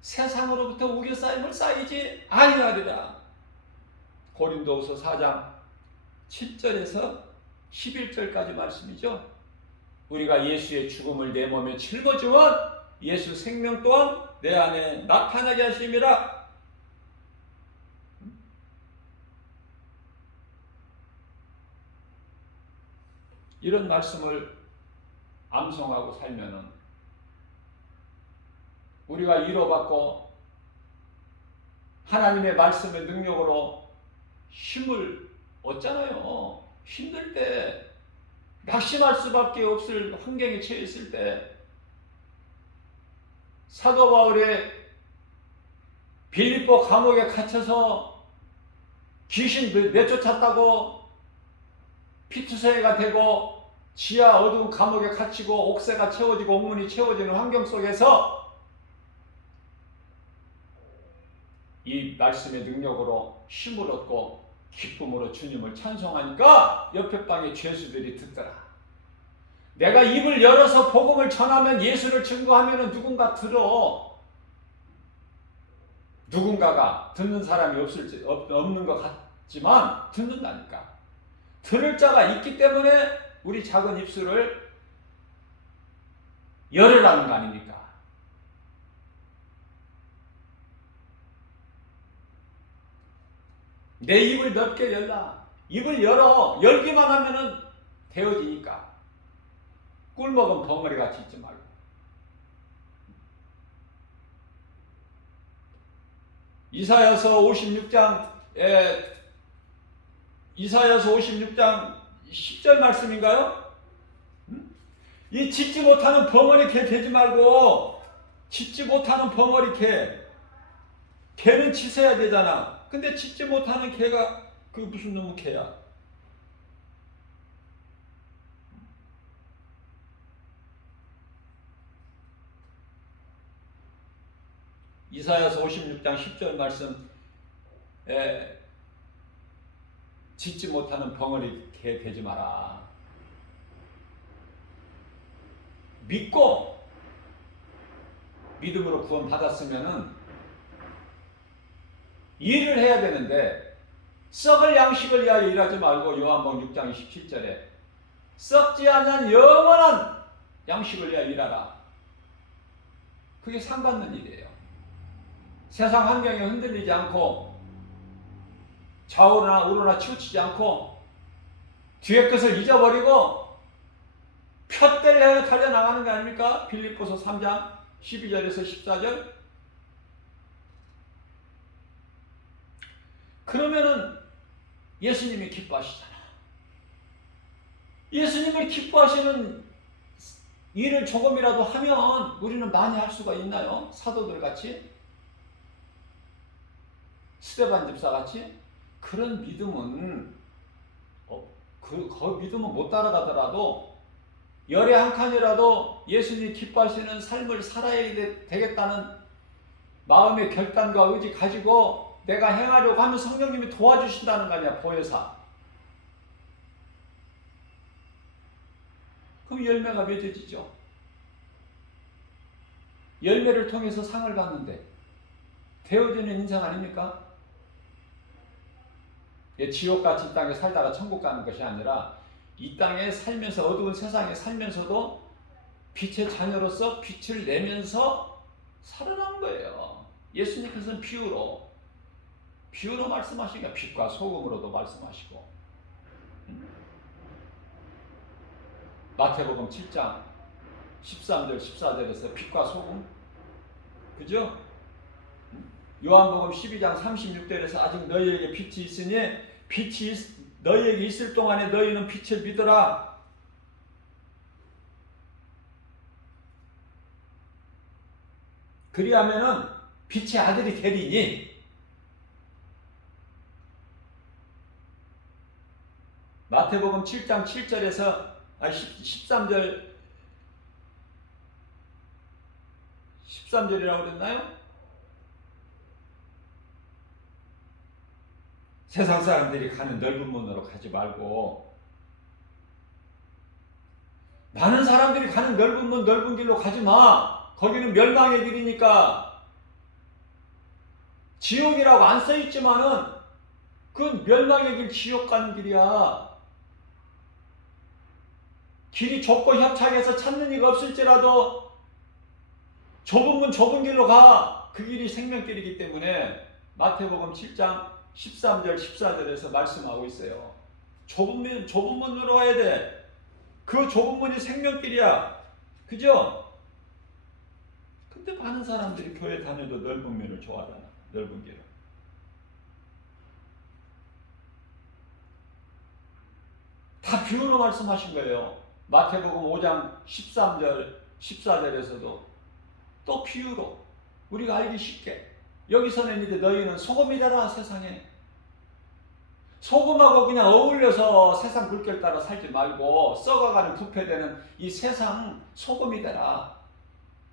세상으로부터 우겨싸임을 쌓이지 아니하리라. 고린도후서 4장 7절에서 11절까지 말씀이죠. 우리가 예수의 죽음을 내 몸에 짊어지면 예수 생명 또한 내 안에 나타나게 하심이라. 이런 말씀을 암송하고 살면은 우리가 위로받고 하나님의 말씀의 능력으로 힘을 얻잖아요. 힘들 때, 낙심할 수밖에 없을 환경에 처해 있을 때, 사도 바울이 빌립보 감옥에 갇혀서 귀신 내쫓았다고 피투성이가 되고 지하 어두운 감옥에 갇히고 옥새가 채워지고 옥문이 채워지는 환경 속에서 이 말씀의 능력으로 힘을 얻고 기쁨으로 주님을 찬송하니까 옆에 방의 죄수들이 듣더라. 내가 입을 열어서 복음을 전하면, 예수를 증거하면 누군가 들어. 누군가가 듣는 사람이 없는 것 같지만 듣는다니까. 들을 자가 있기 때문에 우리 작은 입술을 열으라는 거 아닙니까? 내 입을 넓게 열라. 입을 열어. 열기만 하면은 되어지니까. 꿀먹은 벙어리같이 있지 말고. 이사야서 56장 10절 말씀인가요? 이 짖지 못하는 벙어리 개 되지 말고, 짖지 못하는 벙어리 개는 짖어야 되잖아. 근데 짖지 못하는 개가 그게 무슨 놈의 개야? 이사야서 56장 10절 말씀, 짖지 못하는 벙어리 개 되지 마라. 믿고 믿음으로 구원 받았으면은 일을 해야 되는데, 썩을 양식을 위하여 일하지 말고, 요한복음 6장 27절에 썩지 않는 영원한 양식을 위하여 일하라. 그게 상 받는 일이에요. 세상 환경에 흔들리지 않고, 좌우나 우로나 치우치지 않고, 뒤에 것을 잊어버리고 푯대를 향해 달려나가는 게 아닙니까? 빌립보서 3장 12절에서 14절. 그러면은 예수님이 기뻐하시잖아. 예수님을 기뻐하시는 일을 조금이라도 하면 우리는 많이 할 수가 있나요? 사도들 같이? 스데반 집사 같이? 그런 믿음은 그 믿음은 못 따라가더라도 열에 한 칸이라도 예수님이 기뻐하시는 삶을 살아야 되겠다는 마음의 결단과 의지 가지고 내가 행하려고 하면 성령님이 도와주신다는 거 아니야, 보혜사. 그럼 열매가 맺어지죠. 열매를 통해서 상을 받는데 되어지는 인생 아닙니까? 지옥같이 이 땅에 살다가 천국 가는 것이 아니라 이 땅에 살면서, 어두운 세상에 살면서도 빛의 자녀로서 빛을 내면서 살아난 거예요. 예수님께서는 비유로 말씀하시니까 빛과 소금으로도 말씀하시고, 마태복음 7장 13절 14절에서 빛과 소금, 그죠? 요한복음 12장 36절에서 아직 너희에게 빛이 있으니 빛이 너희에게 있을 동안에 너희는 빛을 믿어라. 그리하면은 빛의 아들이 되리니. 마태복음 7장 7절에서 13절이라고 그랬나요? 세상 사람들이 가는 넓은 문으로 가지 말고 많은 사람들이 가는 넓은 문, 넓은 길로 가지 마. 거기는 멸망의 길이니까. 지옥이라고 안 써있지만은 그 멸망의 길, 지옥 가는 길이야. 길이 좁고 협착해서 찾는 이가 없을지라도 좁은 문, 좁은 길로 가. 그 길이 생명길이기 때문에 마태복음 7장 13절 14절에서 말씀하고 있어요. 좁은 문으로 가야 돼. 그 좁은 문이 생명길이야. 그죠? 근데 많은 사람들이 교회 다녀도 넓은 면을 좋아하잖아. 넓은 길을. 다 비유로 말씀하신 거예요. 마태복음 5장 13절 14절에서도 또 비유로 우리가 알기 쉽게, 여기서는 이제 너희는 소금이 되라. 세상에 소금하고 그냥 어울려서 세상 물결 따라 살지 말고 썩어가는 부패되는 이 세상 소금이 되라.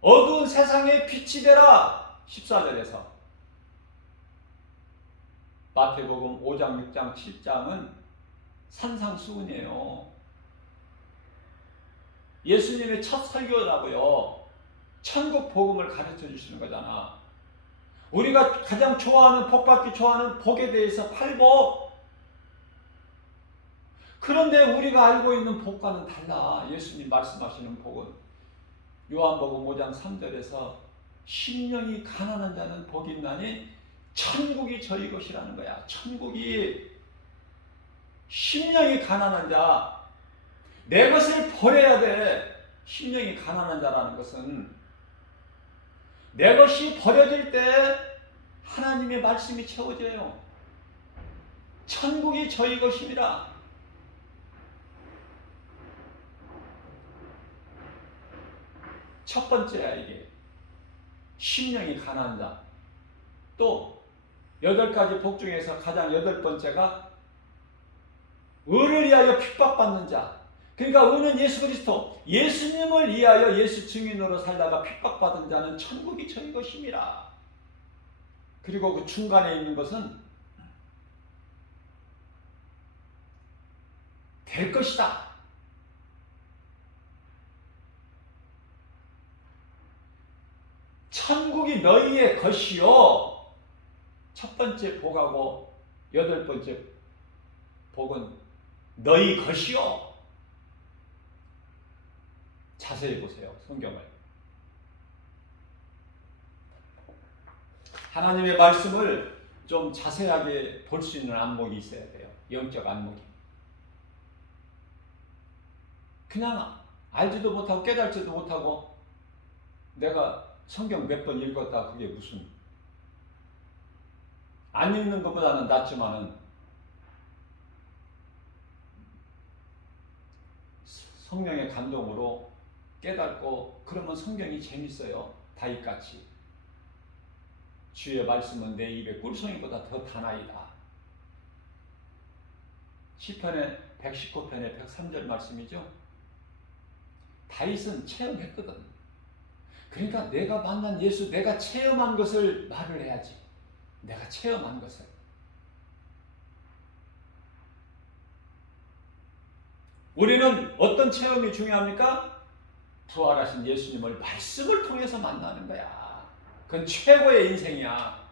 어두운 세상에 빛이 되라. 14절에서. 마태복음 5장 6장 7장은 산상수훈이에요. 예수님의 첫 설교라고요. 천국 복음을 가르쳐 주시는 거잖아. 우리가 가장 좋아하는, 복받기 좋아하는 복에 대해서 팔복. 그런데 우리가 알고 있는 복과는 달라. 예수님 말씀하시는 복은 요한복음 5장 3절에서 심령이 가난한 자는 복이 있나니 천국이 저희 것이라는 거야. 천국이. 심령이 가난한 자, 내 것을 버려야 돼. 심령이 가난한 자라는 것은 내 것이 버려질 때 하나님의 말씀이 채워져요. 천국이 저희 것입니다. 첫 번째야 이게. 심령이 가난한 자. 또 8가지 복 중에서 가장 8번째가 의를 위하여 핍박받는 자. 그러니까 의는 예수 그리스도, 예수님을 위하여 예수 증인으로 살다가 핍박받은 자는 천국이 저희 것입니다. 그리고 그 중간에 있는 것은 될 것이다. 천국이 너희의 것이요. 첫 번째 복하고 8번째 복은 너희 것이요. 자세히 보세요. 성경을. 하나님의 말씀을 좀 자세하게 볼 수 있는 안목이 있어야 돼요. 영적 안목이. 그냥 알지도 못하고 깨달지도 못하고 내가 성경 몇 번 읽었다 그게 무슨 안 읽는 것보다는 낫지만은 성령의 감동으로 깨닫고 그러면 성경이 재밌어요. 다윗같이 주의 말씀은 내 입에 꿀송이보다 더 다나이다. 시편의 119편의 103절 말씀이죠. 다윗은 체험했거든. 그러니까 내가 만난 예수, 내가 체험한 것을 말을 해야지. 내가 체험한 것을. 우리는 어떤 체험이 중요합니까? 부활하신 예수님을 말씀을 통해서 만나는 거야. 그건 최고의 인생이야.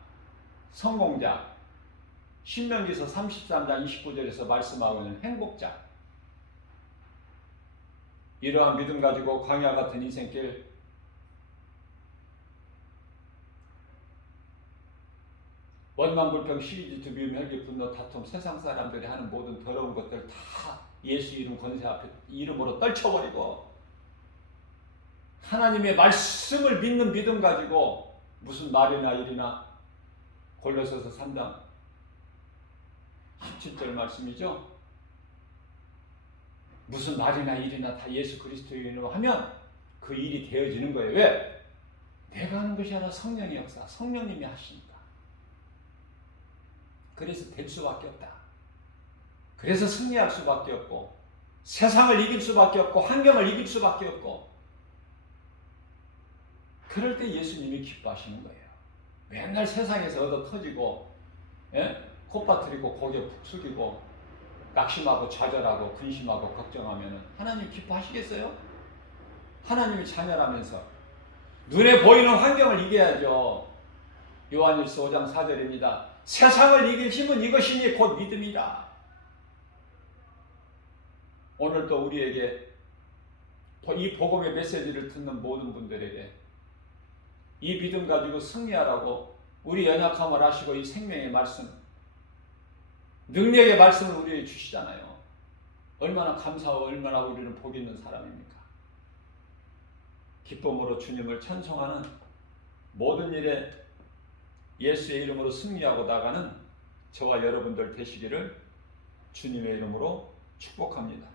성공자. 신명기서 33장 29절에서 말씀하고 있는 행복자. 이러한 믿음 가지고 광야 같은 인생길 원망불평 시기질투 미움 혈기 분노 다툼 세상 사람들이 하는 모든 더러운 것들 다 예수 이름 권세 앞에 이름으로 떨쳐버리고 하나님의 말씀을 믿는 믿음 가지고 무슨 말이나 일이나 골로새서 3장 17절 말씀이죠. 무슨 말이나 일이나 다 예수 그리스도의 이름으로 하면 그 일이 되어지는 거예요. 왜? 내가 하는 것이 아니라 성령의 역사, 성령님이 하시니까. 그래서 될 수밖에 없다. 그래서 승리할 수밖에 없고 세상을 이길 수밖에 없고 환경을 이길 수밖에 없고 그럴 때 예수님이 기뻐하시는 거예요. 맨날 세상에서 얻어 터지고 콧바트리고 고개 푹 숙이고 낙심하고 좌절하고 근심하고 걱정하면 하나님 기뻐하시겠어요? 하나님이 자녀라면서 눈에 보이는 환경을 이겨야죠. 요한일서 5장 4절입니다. 세상을 이길 힘은 이것이니 곧 믿음이라. 오늘도 우리에게 이 복음의 메시지를 듣는 모든 분들에게 이 믿음 가지고 승리하라고 우리 연약함을 아시고 이 생명의 말씀 능력의 말씀을 우리에게 주시잖아요. 얼마나 감사하고 얼마나 우리는 복 있는 사람입니까? 기쁨으로 주님을 찬송하는 모든 일에 예수의 이름으로 승리하고 나가는 저와 여러분들 되시기를 주님의 이름으로 축복합니다.